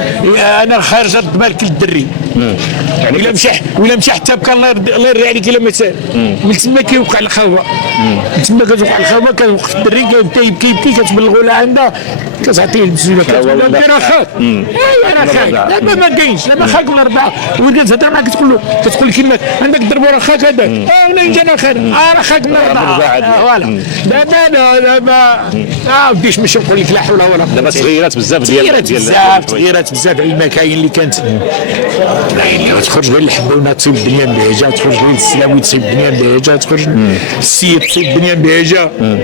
انا خارج مالك الدري يعني ولا مشى حتى بكى الله يرضي عليك الا من تما كيوقع الخوه، تما كتوقع الخوه، كيوقف الدري كيبكي كتبلغوا لها عندها كتعطيه البسيله كتقول له دير اخاك راه خاك دابا ما كاينش دابا خاك ولا ربعه ولكن تهضر معاك كتقول كيما عندك ضربوا راه خاك هذاك ولا انت انا خير راه خاك ولا ربعه فوالا دابا بديش ماشي نقول لك لا حول ولا قوه. دابا تغيرات بزاف تغيرات بزاف على المكاين اللي كانت تخرج غير الحبونه تصيب الدنيا بهجه، تخرج غير السلاوي تصيب الدنيا بهجه، تخرج السيد تصيب الدنيا بهجه. ما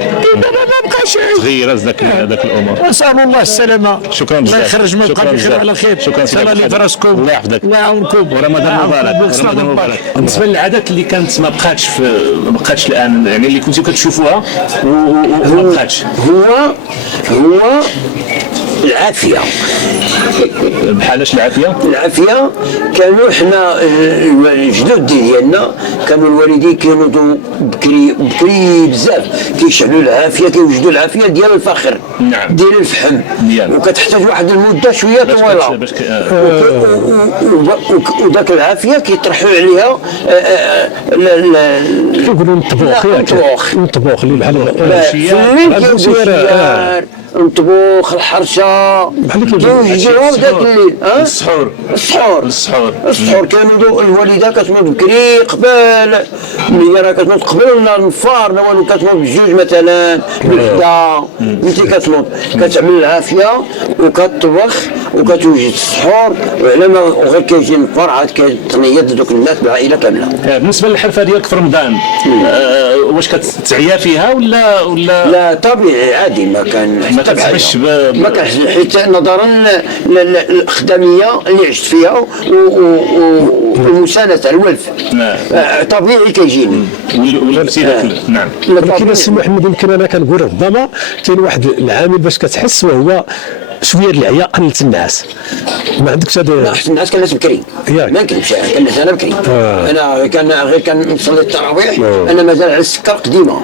بقاش تغيرات ذاك الامور. نسال الله السلامه. شكرا بزاف. الله يخرج من بقى بخير وعلى خير. شكرا الله اللي فراسكم. الله يحفظك. الله يعاونكم. ورمضان مبارك. بالنسبه للعادات اللي كانت ما بقاتش الان، يعني اللي كنتوا كتشوفوها وما بقاتش، هو العافيه. بحالاش العافيه؟ العافيه كانوا حنا الجدود ديالنا كانوا الوالدين كينوضوا بكري بزاف، كيشعلوا العافيه، كيوجدوا العافيه ديال الفخر، نعم، ديال الفحم، وكتحتاج واحد المده شويه طويله وذاك العافيه كيطرحوا عليها كيقولوا الطبوخ اللي بحال الشيار نطبوخ الحرشه كيوجدوهم ذاك الليل. السحور كانوا الوالده كتنوض بكري قبل ملي راه كتنوض قبل النفار والو كتنوض بجوج مثلا بوحده ملي كتنوض كتعمل العافيه وكتطبخ وكتوجد السحور، وعلى ما غير كيجي النفار عاد كتنيض دوك الناس بالعائله كامله. بالنسبه للحرفه ديالك في رمضان واش كتعيا فيها ولا لا طبيعي عادي ما كنحسبش حيت نظرا للخدميه اللي عشت فيها والمسانده الولف طبيعي كيجيني نعم. ولكن السي محمد يمكن انا كنقول ربما كاين واحد العامل باش كتحس وهو شويه العياء قلت الناس. ما عندكش هذا؟ لا الناس كناس بكري ما نكذبش، كناس انا بكري. انا كان نصلي التراويح انا مازال على السكر قديمه.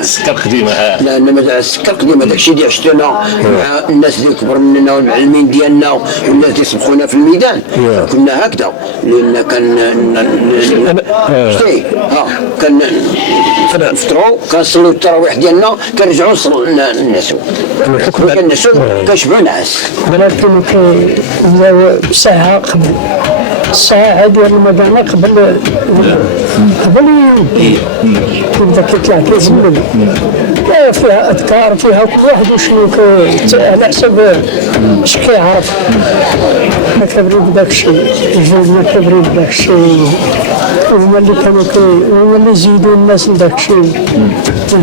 السكر قديمه لا انا مازال على السكر قديمه، داكشي اللي عشتونا مع الناس اللي كبر مننا والمعلمين ديالنا والناس اللي سبقونا في الميدان كنا هكذا، لان شتي كنفطروا كنصلوا التراويح ديالنا كنرجعوا نعسوا كنشبعوا نعاس. ولكن ساعة قبل الساعة ديال رمضان قبل كيبدا كيطلع كيزمل فيها أذكار، فيها كل واحد وشنو على حسب اش كيعرف. ما كبروا بداك الشيء، جدودنا كبروا بداك الشيء، هما اللي كانوا هما اللي يزيدوا الناس لذاك الشيء.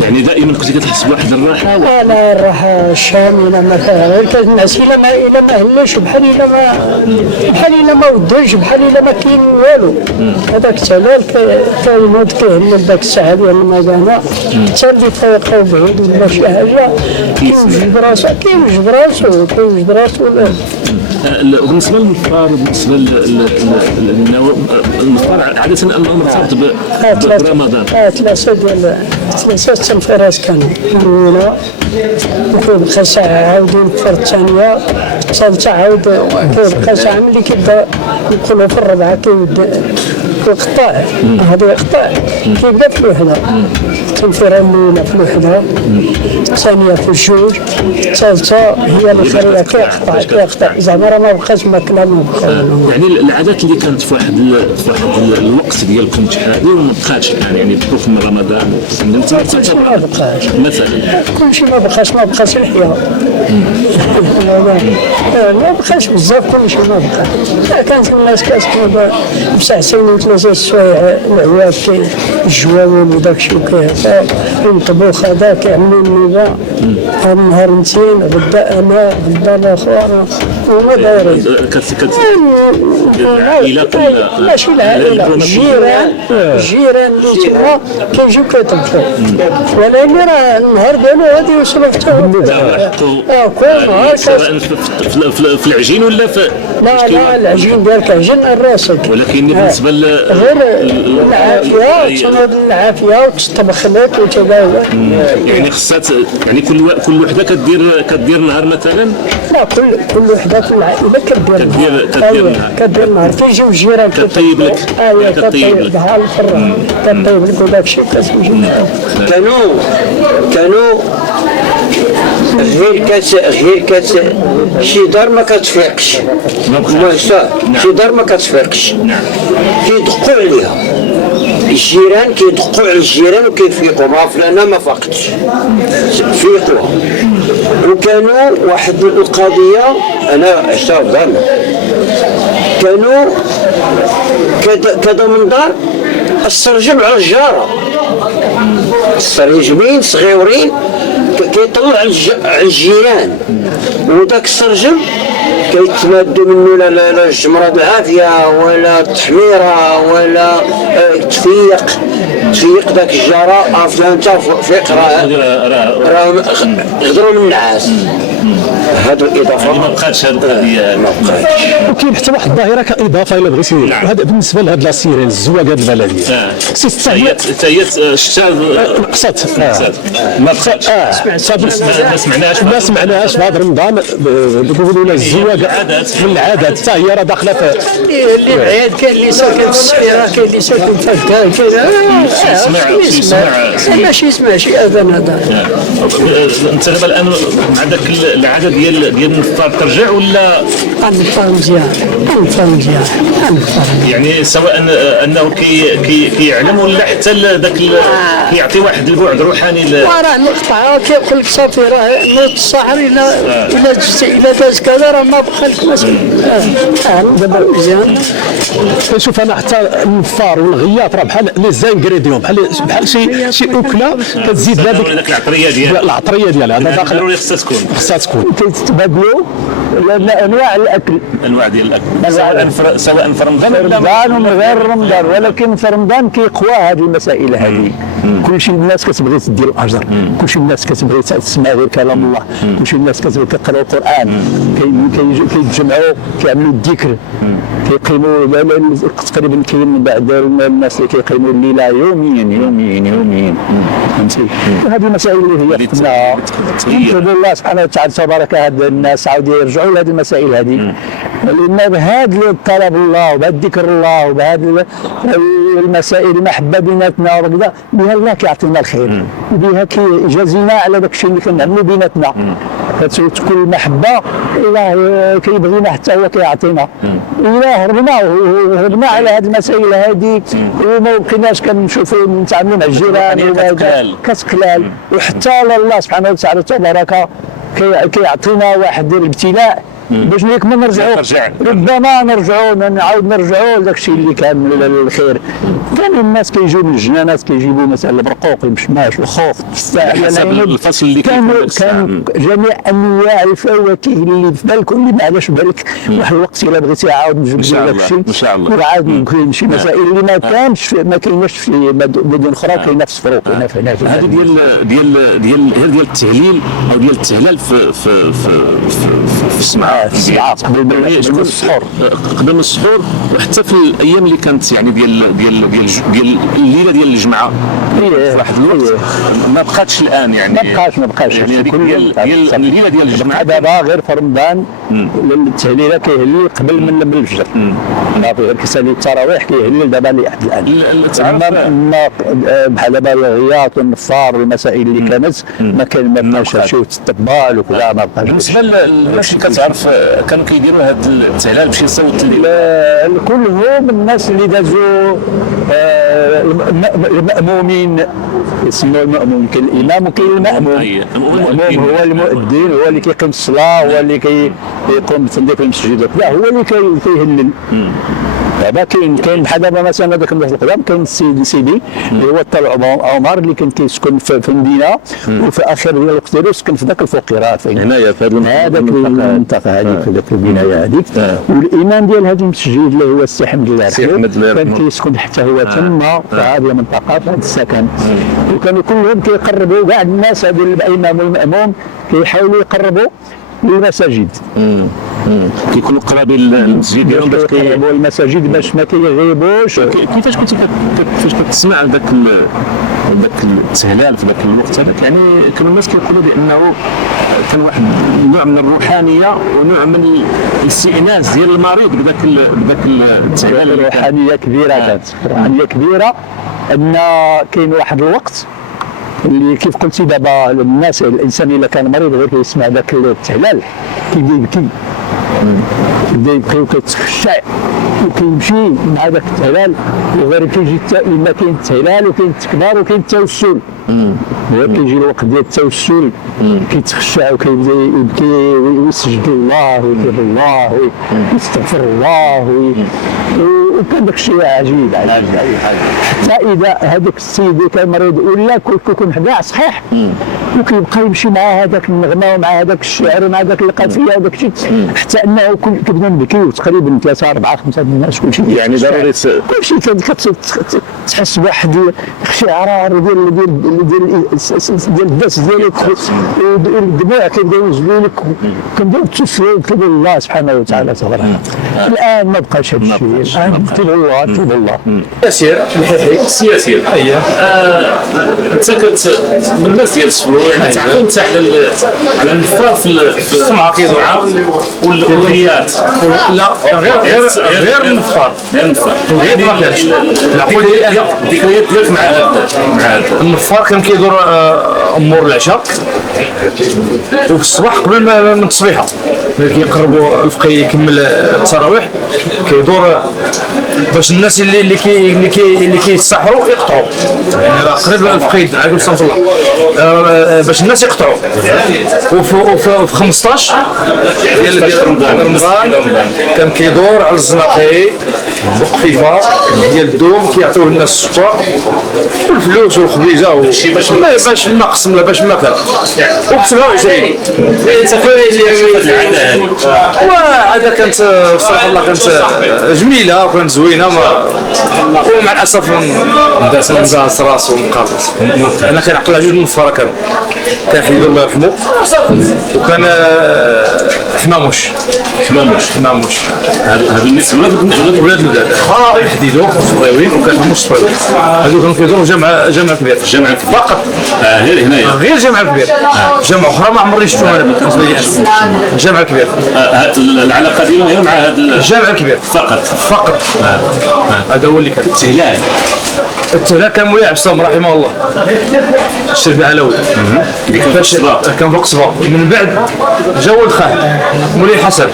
يعني دائما كنت كتحس بواحد الراحه؟ لا الراحه شامله ما فيها غير كنعس الا ما هلاش بحال الا ما ودوش بحال الا ما كاين والو. هذاك التلال كينوض كيهلل ذاك الساعه ديال المكانه حتى اللي فوقه بعيد ولا شي حاجه كيوجد راسو بالنسبه للنفطار، بالنسبه للنفطار عاده انه مرتبط برمضان. ثلاثه تنفيرات كانوا الاولى وكيبقى ساعه عاودين النفطر الثانيه الثالثه عاود كيبقى ساعه ملي كيبدا يدخلوا في الرابعه كيقطع هذا يقطع كيبدا في الوحده. التنفيره الاولى في الوحده، الثانيه في الجوج، الثالثه هي اللي خليها كيقطع زعما راه ما بقاش ماكله ما بقى. يعني العادات اللي كانت في واحد الوقت ديالكم شحال ما بقاتش يعني بحكم رمضان كلشي ما بقاش مثلا كلشي ما بقاش الحياه ما بقاش بزاف كلشي ما بقى. كانت الناس كتكون مسعسين ثلاثه السوايع العواد الجواول وداك الشيء الطبوخ هذا كيعملوا النوبه النهار متين غدا انا غدا الاخر وما دايرين ماشي العائله الجيران اللي تما كيجيو كيطبخوا، ولكن راه النهار ديالو غادي يوصلوا حتى كل نهار في العجين ولا في لا العجين ديالك عجين راسك، ولكن بالنسبه غير العافيه تنوض العافيه وتطبخ هناك وتباوى. يعني خصات يعني كل وحده كدير نهار مثلا؟ لا كل وحده في العائله كدير نهار. كدير نهار تيجيو الجيران كطيب لك. كطيب لك بحال الفران كطيب لك وداك الشيء كتمشي. كانوا غير كاس شي دار ما كتفيقش. شي دار ما كتفيقش. كيدقوا عليها الجيران، كيدقوا على الجيران وكيفيقوا ما فلانه ما فاقتش فيقوها. وكانوا واحد القضيه انا عشتها في دارنا، كانوا كذا من دار السرجم على الجاره، السرجمين صغيورين كيطلع على الجيران، وداك السرجم كيتمادوا منه لا الجمرة العافية ولا التحميرة ولا تفيق داك الجارة فهمت فيق راه غدروا من النعاس. هذا الإضافة ما بقاتش هذه القضية ما بقاتش. وكاين حتى واحد الظاهرة كإضافة إلا بغيتي. وهذا بالنسبة لهاد لاسيرين الزواج هاد البلدية. تاهي شتا نقصت. ما بقاتش. ما سمعناهاش في هذا رمضان يقولوا لنا الزواج من العادات حتى هي راه داخلة في اللي بعيد كاين اللي ساكن في السحيرة كاين اللي ساكن في الدار كاين ماشي يسمع شي اذان هذا. انت دابا الان مع داك العاده ديال النفار ترجع ولا؟ النفار مزيان يعني سواء انه كيعلم ولا حتى داك كيعطي واحد البعد روحاني راه نقطعها كيقول لك صافي راه نوض السحر الا داز كذا راه ما بقى لك مسكين. دابا مزيان شوف انا حتى النفار والغياط راه بحال لي زانغريديون بحال شي اكله كتزيد لها ديك العطريه ديالها هذا داخل ضروري خصها تكون كيتبادلوا انواع الاكل ديال الاكل سواء في رمضان ومن غير رمضان، ولكن في رمضان كيقوى هذه المسائل هذه. كلشي الناس كتبغي تدير الاجر، كلشي الناس كتبغي تسمع غير كلام الله، كلشي الناس كتبغي كيقراو القران، كيتجمعوا كيعملوا الذكر، كيقيموا تقريبا كاين من بعد الناس اللي كيقيموا الليله يوميا فهمتي. هذه المسائل اللي هي خصنا نطلب الله سبحانه وتعالى تبارك هاد الناس عاود يرجعوا لهذه المسائل هذه، لان بهذا طلب الله وبهذا ذكر الله وبهذا المسائل المحبه بيناتنا وكذا بها الله كيعطينا الخير، بها كيجازينا على داك الشيء اللي كنعملوا بيناتنا. فتكون المحبه الله كيبغينا حتى هو كيعطينا. إلا هربنا على هذه المسائل هذه وما بقيناش كنشوفوا نتعاملوا مع الجيران كتقلال، وحتى الله سبحانه وتعالى تبارك كيعطينا واحد الابتلاء باش ملي ما نرجعوا ربما نعاود نرجعوا لذاك الشيء اللي كان الخير. كانوا الناس كيجيو من الجنانات كيجيبوا مثلا البرقوق المشماش الخوخ حسب الفصل اللي كان جميع انواع الفواكه اللي في بالك واللي ما علاش بالك. واحد الوقت الا بغيتي عاود نجبد داك الشيء ان شاء الله وعاد يمكن شي مسائل اللي ما كايناش في مدن اخرى كاينه في السفروق هنا هذه ديال التهليل او ديال التهلال في السمعه قبل من السحور وحتى في الايام اللي كانت يعني ديال الليله ديال الجمعه في واحد الوقت ما بقاتش الان يعني ما بقاش يعني هذيك ديال الليله ديال الجمعه دابا غير في رمضان التهليله كيهلل قبل من الفجر صافي غير كيسالي التراويح كيهلل دابا لحد الان. بحال دابا الغياط والنفار والمسائل اللي كانت ما بقاش شي تطبال وكذا ما بقاش. بالنسبه للناس اللي كتعرف كانوا كيديروا هذا التهلال باش يصوت الليل كلهم الناس اللي دازوا المأمومين يسموا المأموم. كاين الإمام وكاين المأموم. المأموم هو المؤذن هو اللي كيقيم الصلاة هو اللي كيقوم بتنظيف المسجد لا هو اللي كيهلل. دابا كاين بحال دابا مثلا هذاك الناس القدام كاين السيدي اللي هو الطلع عمر اللي كان كيسكن في المدينه وفي اخر ديال الوقت ديالو سكن في ذاك الفقراء فين هنايا في هذاك المنطقه هذيك في ذاك البنايه هذيك. والامام ديال هذا المسجد اللي هو السي حمد الله كان كيسكن حتى هو تما في هذه المنطقه في هذا السكن. وكانوا كلهم كيقربوا كاع الناس هذو الامام والماموم كيحاولوا يقربوا للمساجد كيكونوا قرابين للمسجد ديالهم باش كيقربوا المساجد باش ما كيغيبوش. كيفاش كنت فاش كتسمع ذاك التهلال في ذاك الوقت هذاك، يعني كانوا الناس كيقولوا بانه كان واحد نوع من الروحانيه ونوع من الاستئناس ديال المريض بذاك التهلال. روحانيه كبيره كانت، روحانيه كبيره. ان كاين واحد الوقت اللي كيف قلتي دابا الناس، الانسان الا كان مريض غير كيسمع ذاك التهلال كيبدا يبكي، كيبدا يبكي وكيتخشع وكيمشي مع ذاك التهلال، وغير كيجي لما كاين التهلال وكاين التكبار وكاين التوسل. غير كيجي الوقت ديال التوسل كيتخشع وكيبدا يبكي ويسجد الله ويطلب الله ويستغفر الله وكان داك الشيء عجيب عجيب. حتى اذا هذاك السيد اللي كان مريض ولا كيكون حدا صحيح وكيبقى يمشي مع هذاك النغمه ومع هذاك الشعر ومع هذاك القافيه وذاك الشيء، حتى انه كنا نبكيو تقريبا 3 4 5 الناس كلشي. يعني ضروري كلشي كتحس بواحد الاستشعار ديال الدس ديالك والدموع كيبداو ينزلوا لك، كنبداو تشوفوا تطلبوا الله سبحانه وتعالى تبارك. الان ما بقاش هذا الشيء، الان تطلبوا الله تطلبوا الله. سياسير الحيحي سياسير. اييه انت كنت من الناس ديال الصبور، يعني تعلمت على النفاق في السمعه كيدعى والغيات. لا غير النفاق، غير ما كانش. الذكريات ديالك مع النفاق كان كيدور امور العشاء وفي الصباح قبل ما التصبيحه ملي كيقربوا الفقيه يكمل التراويح كيدور باش الناس اللي كيتسحروا يقطعوا، يعني راه قريب الفقيه عليكم السلام الله باش الناس يقطعوا. وفي 15 ديال رمضان كان كيدور على الزناقي وقفيفه ديال الدوم كيعطيوه الناس السكر والفلوس والخبيزه باش نقسم لا باش ما كان. و 27 وهذا كانت صراحه الله كانت جميله وكانت زوينه، ومع الاسف نداس راسو مقابس. انا كنعقل على جوج من الفرا كان حيدو الله يرحمه، وكان حماموش هذا الناس ولاد الولاد حديدو صغيرين وكان حموش صغير. هذو كانوا كيدوروا جامع كبير فقط. غير هنايا غير جامع كبير. جامع اخرى ما عمري شفتوها انا بالنسبه لي. جامع كبير. العلاقه ديالهم غير مع هذا الجامع الكبير فقط. هذا هو اللي كان التهلال كان مولاي عبد الصمد رحمه الله الشريف العلوي. كان فوق صبا. من بعد جا ولد خاه مولاي حسن،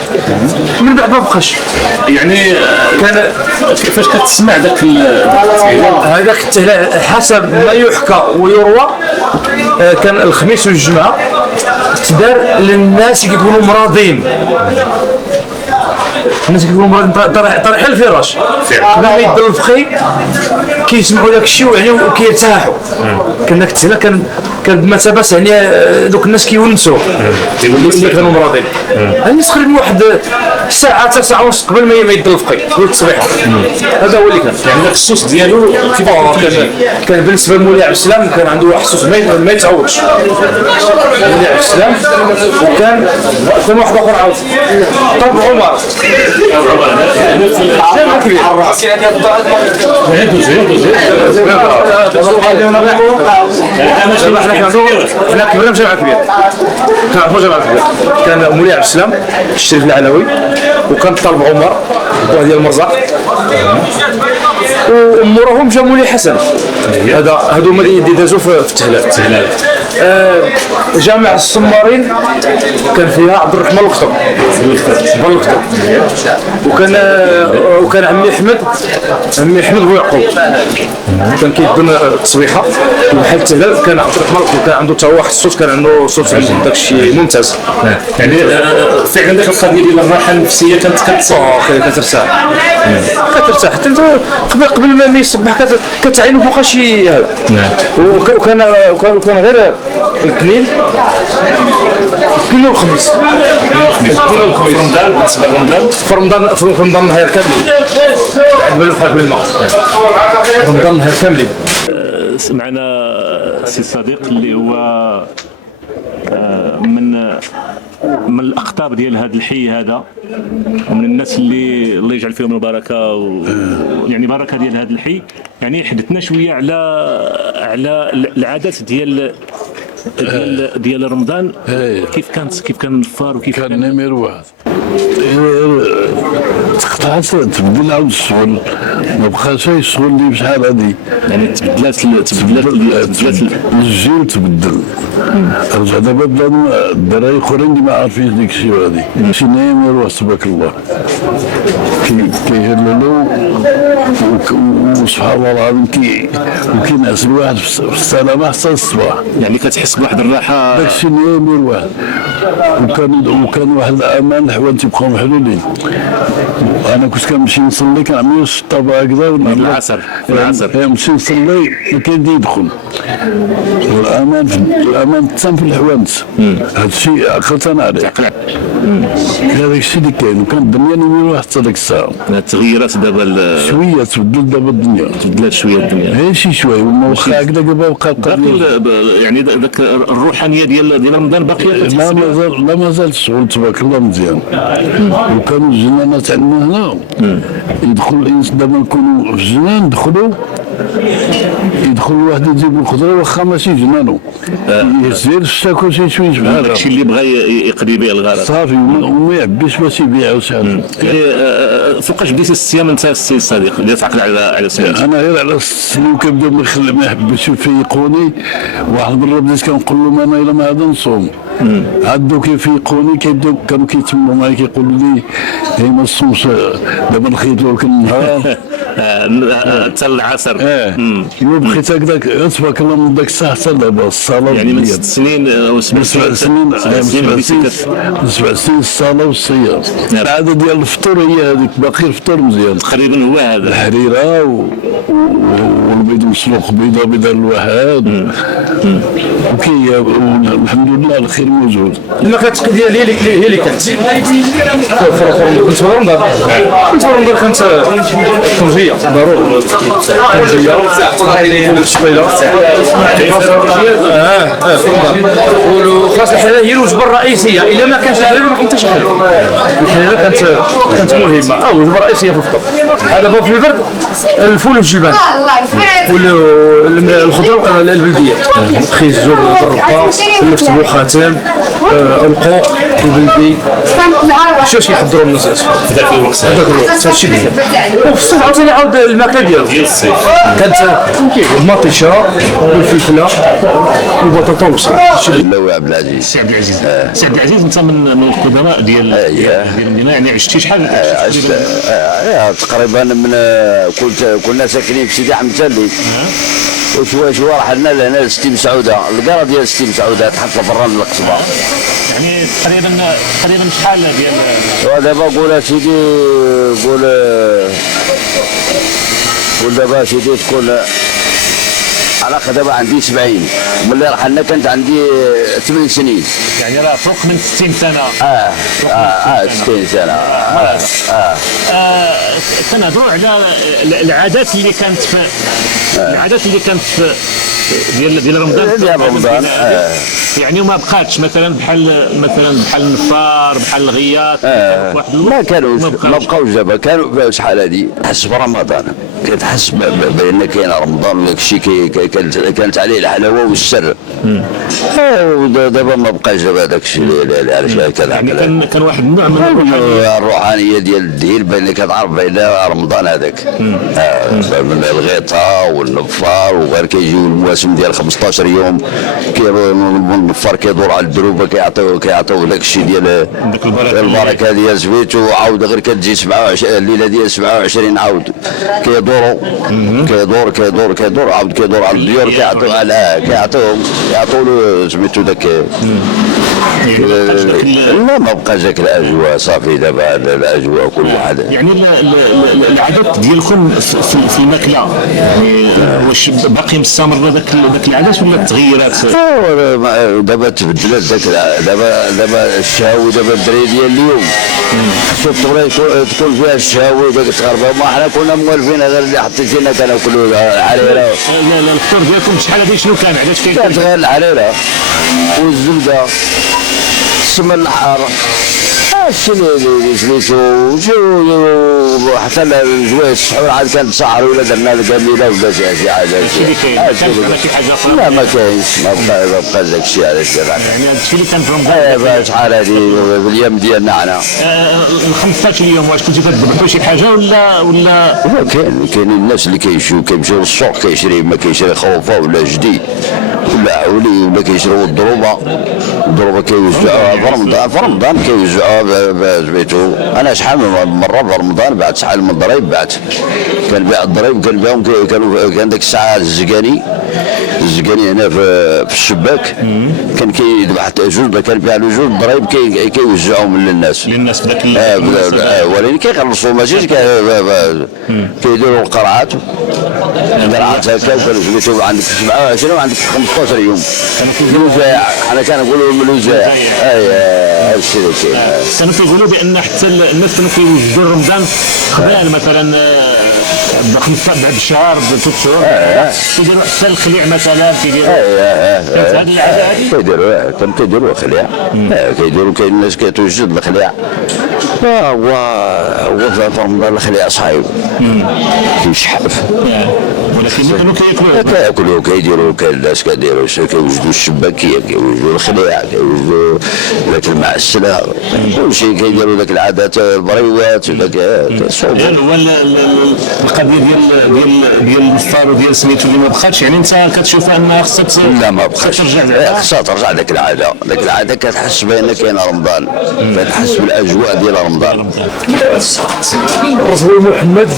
من بعد ما بقاش. يعني كان كيفاش كتسمع هذاك التهلال حسب ما يحكى ويروى كان الخميس والجمعه تدار للناس كيكونوا مرضين. الناس كيكونوا مرضين طرح الفراش قبل ما يدير الفقي كيسمعوا داك الشيء يعني وكيرتاحوا. كان داك التهلال كان بمثابه يعني دوك الناس كيونسوا اللي كانوا مرضين. يعني تقريبا واحد ساعه ونص قبل ما يدير الفقي والتصبيحه. هذا هو اللي كان. يعني داك الصوت ديالو كان بالنسبه لمولاي عبد السلام كان عنده واحد الصوت ما يتعوضش. مولاي عبد السلام وكان واحد اخر عاود طب عمر جامع كبير. احنا كبرنا جامع كبير. كان جامع كبير كان مولاي عبد السلام الشريف العلوي، وكان طالب عمر ديال المرزق، وموراهم جا مولاي حسن. هادو هما اللي دازو في التهلال. جامع الصمارين كان فيها عبد الرحمن القطب وكان عمي احمد بويعقوب كان كيدون التصبيحه بحال التهلال. كان عبد الرحمن القطب كان عنده حتى واحد الصوت، كان عنده صوت داك الشيء ممتاز. يعني فعلا ديك القضيه ديال الراحه النفسيه كانت كترتاح حتى انت قبل ما يصبح كتعينو فوق شي هذا. وكان غير الكليل والخميس. في رمضان نهار كامل قبل الماء. رمضان نهار كامل. معنا سي صديق اللي هو من من الاقطاب ديال هذا الحي هذا، ومن الناس اللي الله يجعل فيهم البركه يعني بركه ديال هذا الحي، يعني حدثنا شويه على العادات ديال رمضان. كيف كان الفطار وكيف كان نمر واحد تقطعت تبدل عاود الشغل، ما بقاش الشغل اللي بشحال هادي، يعني تبدلات الجيل تبدل. رجع دابا بلاد الدراري اخرين اللي ما عارفينش ديك الشيء هادي، شي نمر واحد تبارك الله كيهللوا وسبحان الله العظيم وكينعس الواحد في السلامه حتى الصباح، يعني كتحس بواحد الراحه. داكشي نمر واحد. وكان واحد الامان الحوال تيبقاو محلولين. انا كنت كنمشي نصلي كنعمل الطابع هكذا العصر نمشي نصلي ما كاين اللي يدخل. الامان تام في الحوانت. هذا الشيء عقلت انا عليه. هذاك الشيء اللي كاين، وكان الدنيا نمر واحد حتى ديك الساعه. تغيرات دابا شويه تبدل دابا الدنيا، تبدلات شويه الدنيا، غير شويه واخا هكذا دابا بقى يعني ذاك الروحانيه ديال رمضان باقيه. لا مازال الشغل تبارك الله مزيان. وكانوا الجنانات عندنا هنا يدخل دابا نكونوا في الجنان يدخل واحد يجيب الخضره واخا ماشي جنانو، يزير الشاكو شي شويه بحال داكشي اللي بغى يقضي به الغرض صافي، وما يعبيش باش يبيعو شي حاجه. فوقاش بديتي الصيام انت السي الصديق اللي تعقل على الصيام؟ انا غير على السنين كنبدا ما يحبوش يفيقوني. واحد المره بديت كنقول لهم انا الا ما غادي نصوم، عاد كيفيقوني كيبداو كانوا كيتموا معايا كيقولوا لي هي ما تصومش دابا نخيط لك النهار حتى العصر. بقيت هكذاك تبارك الله من ذاك الساعه حتى دابا الصلاه، يعني من 6 سنين او 7 سنين 7 سنين الصلاه والصيام. العاده ديال الفطور هي هذيك، باقي الفطور مزيان تقريبا هو هذا، الحريره والبيض مسلوق بيض الواحد الحمد لله الخير موجود. الماكله التقليديه هي اللي كانت كنت في رمضان كانت طنجيه ضروري، طنجيه الشبيله وخاص الحلال هي الوجبه الرئيسيه. الا ما كانش الحلال ما كنتش حلال. الحلال كانت مهمه، الوجبه الرئيسيه في الفطور. هذا في البرد الفول والجبن والخضر البلديه، خيزو بالرقه المفتبو خاتم القوق البلدي، شو يحضروا الناس في ذاك الوقت. هذا الشيء وفي الصيف عاوتاني عاود الماكله ديال الصيف كانت المطيشه والفلفله والبطاطا والبصل. الله عبد العزيز. سي عبد العزيز، سي عبد العزيز انت من القدماء ديال المدينه، يعني عشتي شحال؟ تقريبا من كنا ساكنين في سيدي احمد تالي، وشويه رحلنا لهنا لستي مسعوده، القرى ديال ستي مسعوده تحت الفران القصبه. يعني تقريبا شحال ديال دابا قول سيدي قول دابا سيدي تكون على دابا عندي 70، ملي رحلنا كانت عندي 8 سنين، يعني راه فوق من 60 سنه. 60 سنه. كنهضروا على العادات اللي كانت في ديال رمضان. يعني وما بقاتش مثلا بحال النفار، بحال الغياط. ما كانوش، ما بقاوش دابا. كانوا شحال هادي تحس برمضان، كتحس بان كاين رمضان، داك الشيء كانت عليه الحلاوه والسر. دابا ما بقاش دابا داك الشيء على كذا. يعني كان واحد النوع من الروحانيه ديال الدين بان كتعرف بان رمضان هذاك من الغيطه والنفار، وغير كيجيو المواسم ديال 15 يوم النفار كيدور على الدروبه كيعطيو داك الشيء ديال البركه ديال زويت، وعاود غير كتجي 27 الليله ديال 27 عاود كيدور عاود كيدور على الديور كيعطيو له سميتو داك. لا ما بقاش داك الاجواء، صافي دابا الاجواء كل حاجه. يعني العادات ديالكم في الماكله، يعني واش باقي مستمر داك العادات ولا تغيرات؟ دابا تبدلت دابا الشهوه، دابا الدراري ديال اليوم شوف تكون فيها الشهوه داك التغربه. ما حنا كنا موالفين غير اللي حطيتينا كناكلوا الحريره. لا الفطور ديالكم شحال هذه شنو كان؟ علاش كانت غير الحريره والزبده تسمى النحار الشيء اللي سميتو حتى الجواز الصحور عاد كان سهر ولا درنا القبيله ولا شي حاجه. لا ما كاينش ما بقى داك الشيء على الشيء. يعني هذا الشيء اللي كان في رمضان شحال هذه الايام ديالنا حنا. ال 15 يوم واش كنتو كتذبحوا شي حاجه ولا كاين الناس اللي كيمشيو للسوق كيشري ما كيشري خوفه ولا جدي ولا عولي ولا كيشريو الضروبه كيوزعوها في رمضان كيوزعوها سميتو. انا شحال من مره في رمضان بعت شحال من ضريب بعت كنبيع الضريب كنبيعهم كان ديك الساعه الزكاني هنا في الشباك كان كيذبح جوج كنبيع له جوج ضريب كيوزعوهم للناس داك ولكن كيخلصوا ماشي كيديروا القرعات هكا وكانوا سميتو عندك 27 وعندك 15 يوم الوزاع. انا كنقولوا من الوزاع هاي الشيء اللي كاين. كانوا كيقولوا بان حتى الناس كانوا كيوجدوا رمضان قبل مثلا بعد شهر بثلاث شهور كيديروا حتى الخليع مثلا كيديروا هذه العاده هذه كيديروا خليع كاين الناس كتوجد الخليع. هو في رمضان الخليع صعيب كيشحف ولكن كانوا كياكلوا كيديروا الناس كيوجدوا الشباكيه كيوجدوا الخليع كيوجدوا ذاك المعسله كلشي كيديروا ذاك العادات البريوات ذاك يعني هو القضيه ديال الفطار وديال سميتو اللي ما بقاتش. يعني انت كتشوف انها خصها لا ما بقاتش خصها ترجع ذاك العاده كتحس بان كاين رمضان كتحس بالاجواء ديال رمضان. الرسول محمد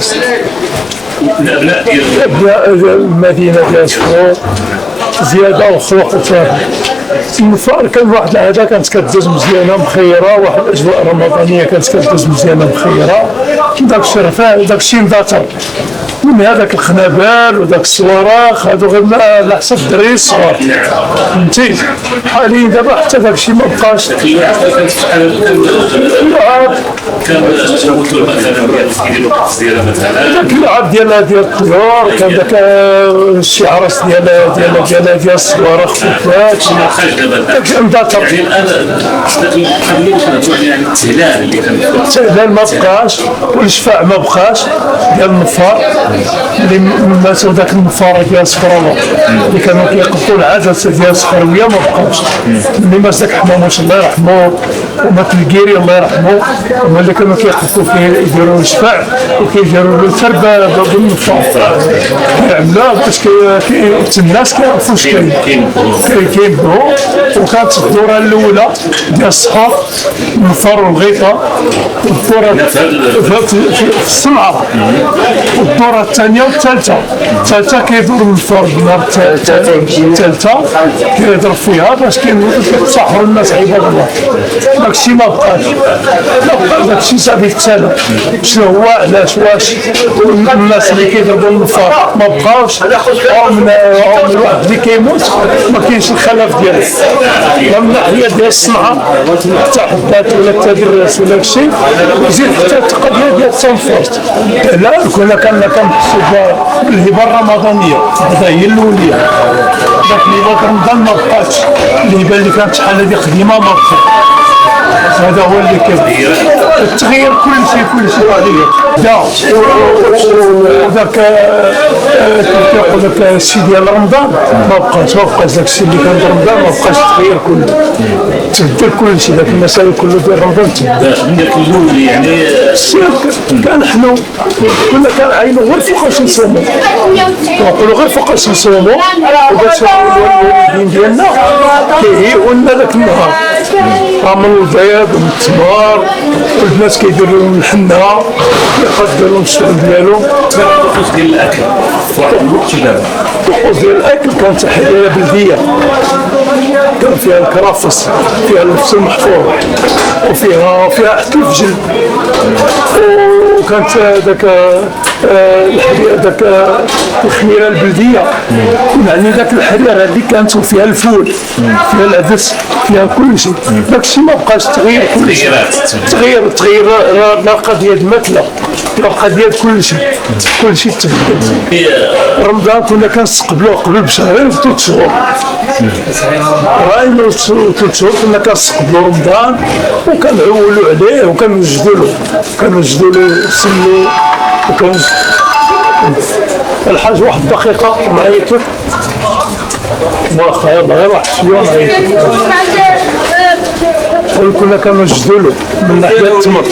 ابناء المدينه ديال سحور زياده وخلق وفاهم. النفار كان واحد العاده كانت كدوز مزيانه مخيره واحد الاجواء رمضانيه كانت كدوز مزيانه مخيره. داك الشرفان داك الشيء مداتر من هذاك الخنابال وداك الصواريخ هادو غير على حسب الدراري الصغار فهمتي. حاليا دابا حتى داك الشيء ما بقاش. داك اللعب ديال الطيور كان داك شي عرس ديال الصواريخ وفات داك مداتر. التهلال ما بقاش والشفاع ما بقاش ديال النفار اللي ماتوا ذاك النفار ديال سكروه اللي كانوا كيقبطوا العادات ديال السكرويه ما بقاوش. اللي مات ذاك حماموش الله يرحمه ومات الكيري الله يرحمه هما اللي كانوا كيقبطوا فيه يديروا الشفاع وكيديروا له التربه بالنفار كيعملوها باش الناس كيعرفوا واش كينبهوا. وكانت الدوره الاولى ديال السحور النفار والغيطه والدوره في الصنعه والدوره الثانيه والثالثه كيدور النفار النهار الثالثه كيضرب فيها باش كيتصاحروا الناس عباد الله. داكشي ما بقاش داكشي صافي تسالى شنو هو علاش واش الناس اللي كيضربوا النفار ما بقاوش من الواحد اللي كيموت ما كاينش الخلف ديالو لا من ناحيه ديال الصنعه حتى حدات ولا التدريس ولا شيء وزيد حتى القضيه ديال التنفيذ. لا كنا كنحسوا بالهبه الرمضانيه هذا هي الاوليه. داك الهبه رمضان ما بقاتش الهبه اللي كانت شحال هذه قديمه ما بقاتش. هذا هو اللي كاين التغيير كل شيء تغير. وذاك كيقول لك الشيء ديال رمضان ما بقاش داك الشيء اللي كان رمضان ما بقاش التغيير كله تبدل كل شيء. داك المسائل كله ديال رمضان تبدل يعني كان حنا كنا كنعينوا غير فوقاش نصوموا كنقولوا غير فوقاش نصوموا وباش الوالدين ديالنا كيهيئوا لنا ذاك النهار راه من البيض ومن التمر والناس كيديروا لهم الحنه كيقدروا لهم الشغل ديالهم. الطقوس ديال الاكل واحد الوقت دابا الطقوس ديال الاكل كانت حدايا بلديه كان فيها الكرافس فيها اللبس المحفوظ وفيها حتى الفجل وكانت داك الخميره البلديه يعني داك الحريره اللي كانت فيها الفول فيها العدس فيها كل شيء. داك الشيء ما بقاش تغيير كل شيء تغيير لا قضيه الماكله لا قضيه كل شيء تبدل. رمضان كنا كنستقبلوه قبل بشهرين في 3 شهور. راينا 3 شهور كنا كنستقبلوا رمضان وكنعولوا عليه وكنوجدوا له سلو الحاج واحد الدقيقة معايا كيف واخا يلا غير واحد شوية معايا كنا كنوجدوا له من ناحية التمر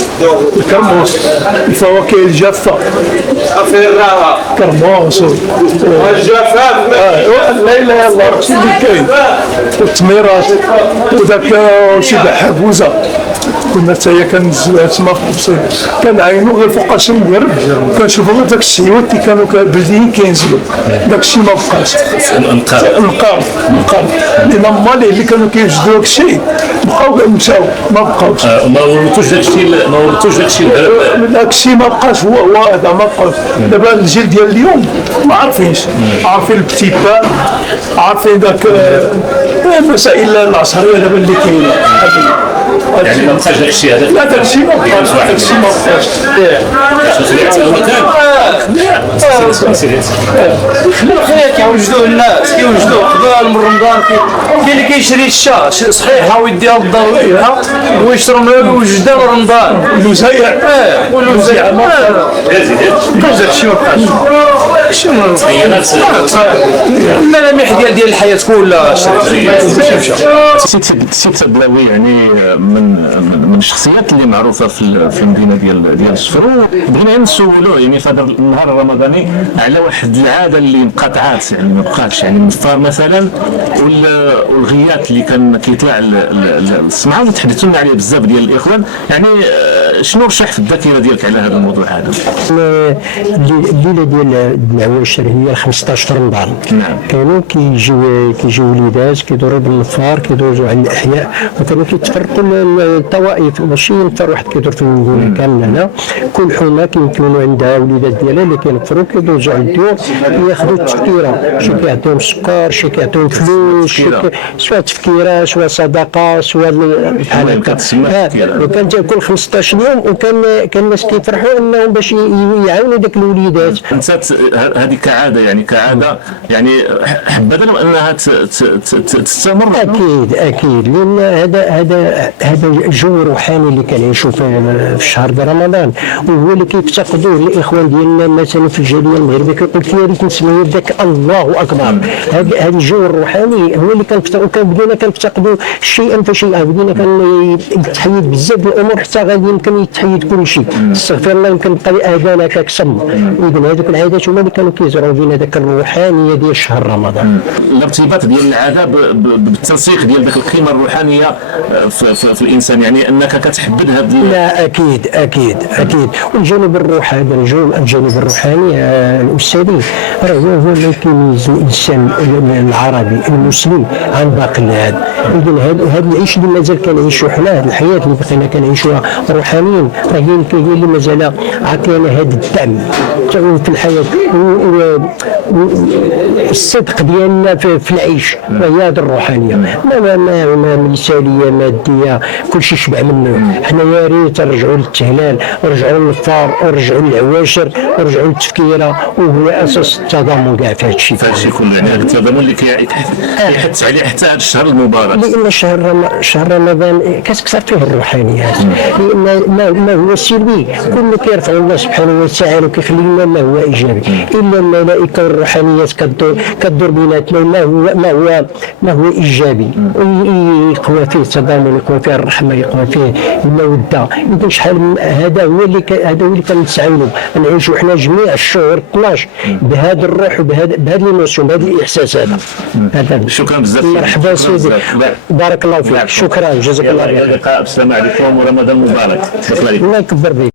الكرموس الفواكه الجافة كرموس الجافة لا يلا هادشي اللي كاين والتميرات وداك شي حبوزة كنا حتى هي كنزلوها تما في البصير كنعاينو غير فوقاش المغرب كنشوفو غير داك الشيوات اللي كانوا بلديين كينزلوا داك الشيء ما بقاش النقار لان مالي اللي كانوا كيوجدوا داك الشيء بقاو مشاو ما بقاوش ما ورثوش داك الشيء ما بقاش هو هذا ما بقاوش دابا الجيل ديال اليوم ما عارفينش عارفين البتيبان عارفين داك المسائل العصريه دابا اللي كاينه يعني ما بقاش داك الشيء هذا لا داك الشيء ما بقاش داك الشيء ما بقاش الخير كيوجدوه الناس كيوجدوه قبل من رمضان كاين اللي كيشري الشا صحيحه ويديها بالضروريه ويشرب منها ويوجدها لرمضان الوزايع والوزايع ما بقاش داك الشيء ما بقاش الملامح ديال الحياه كلها سي بلاوي يعني من الشخصيات اللي معروفه في المدينه ديال الشفرو بغينا نسولوه يعني في هذا النهار الرمضاني على واحد العاده اللي انقطعت يعني ما بقاتش يعني النفار مثلا والغيات اللي كان كيطلع السمعه وتحدثوا لنا عليه بزاف ديال الاخوان يعني شنو رشح في الذاكره ديالك على هذا الموضوع هذا؟ الليله ديال العواشر هي 15 رمضان كانوا كيجيو وليدات كيدوروا بالنفار كيدوزوا على الاحياء وكانوا كيتفرقوا الطوائف ماشي نفر واحد كيدور في المدينه كامله لا كل حومه كيكونوا عندها وليدات ديالها اللي كينفروا كيدوزوا على الديور ياخذوا التفكيره شي كيعطيهم السكر شي كيعطيهم فلوس سواء تفكيره سواء صدقه سواء بحال هكا وكان كل 15 يوم وكان الناس كيفرحوا انهم باش يعاونوا داك الوليدات. نسات هذه كعاده يعني حبذا لو انها تستمر. اكيد لان هذا جو روحاني اللي كنعيشوا في شهر رمضان وهو اللي كيفتقدوه الاخوان ديالنا مثلا في الجاليه المغربيه كيقول يا ريت نسمعوا ذاك الله اكبر هذا الجو الروحاني هو اللي كنفتقدوا بدينا كنفتقدوا شيئا فشيئا بدينا كنتحيد بزاف الامور حتى غادي يمكن يتحيد كل شيء استغفر الله يمكن بقى الاذان هكاك صم اذا هذوك العادات هما اللي كانوا كيزرعوا فينا ذاك الروحانيه ديال شهر رمضان. الارتباط ديال العاده بالتنسيق ديال ذاك القيمه الروحانيه في الانسان يعني انك كتحبد هذا لا اكيد والجانب الروح هذا الجانب الروحاني الاستاذي راه هو اللي كيميز الانسان العربي المسلم عن باقي العالم. اذا هذا العيش اللي مازال كنعيشوا حنا هذه الحياه اللي بقينا كنعيشوها روحانيا راه هي اللي مازال عطينا هذا الدعم في الحياه الصدق ديالنا في العيش وهي هذه الروحانيه ما مثاليه ماديه كل شيء شبع منه. حنا يا ريت نرجعوا للتهلال ونرجعوا للنفار ونرجعوا للعواشر ونرجعوا للتفكيره وهو اساس التضامن كاع في هذا الشيء. فهادشي كله يعني هذا التضامن اللي كيحث عليه حتى هذا الشهر المبارك. لان شهر رمضان كتكثر فيه الروحانيات لان ما هو سلبي كل كيرفع الله سبحانه وتعالى وكيخلي لنا ما هو ايجابي الا الملائكه والروحانيات كدور بيناتنا ما هو ايجابي يقوى فيه التضامن يقوى فيه الرحمه يقوى فيه الموده. اذا شحال هذا هو اللي كنتعاونوا نعيشوا حنا جميع الشهور 12 بهذا الروح وبهذا الايموسيون بهذا الاحساس هذا. شكرا بزاف. مرحبا سيدي بارك الله فيك شكرا جزاك الله خير. اللقاء السلام عليكم ورمضان مبارك. الله يكبر بك.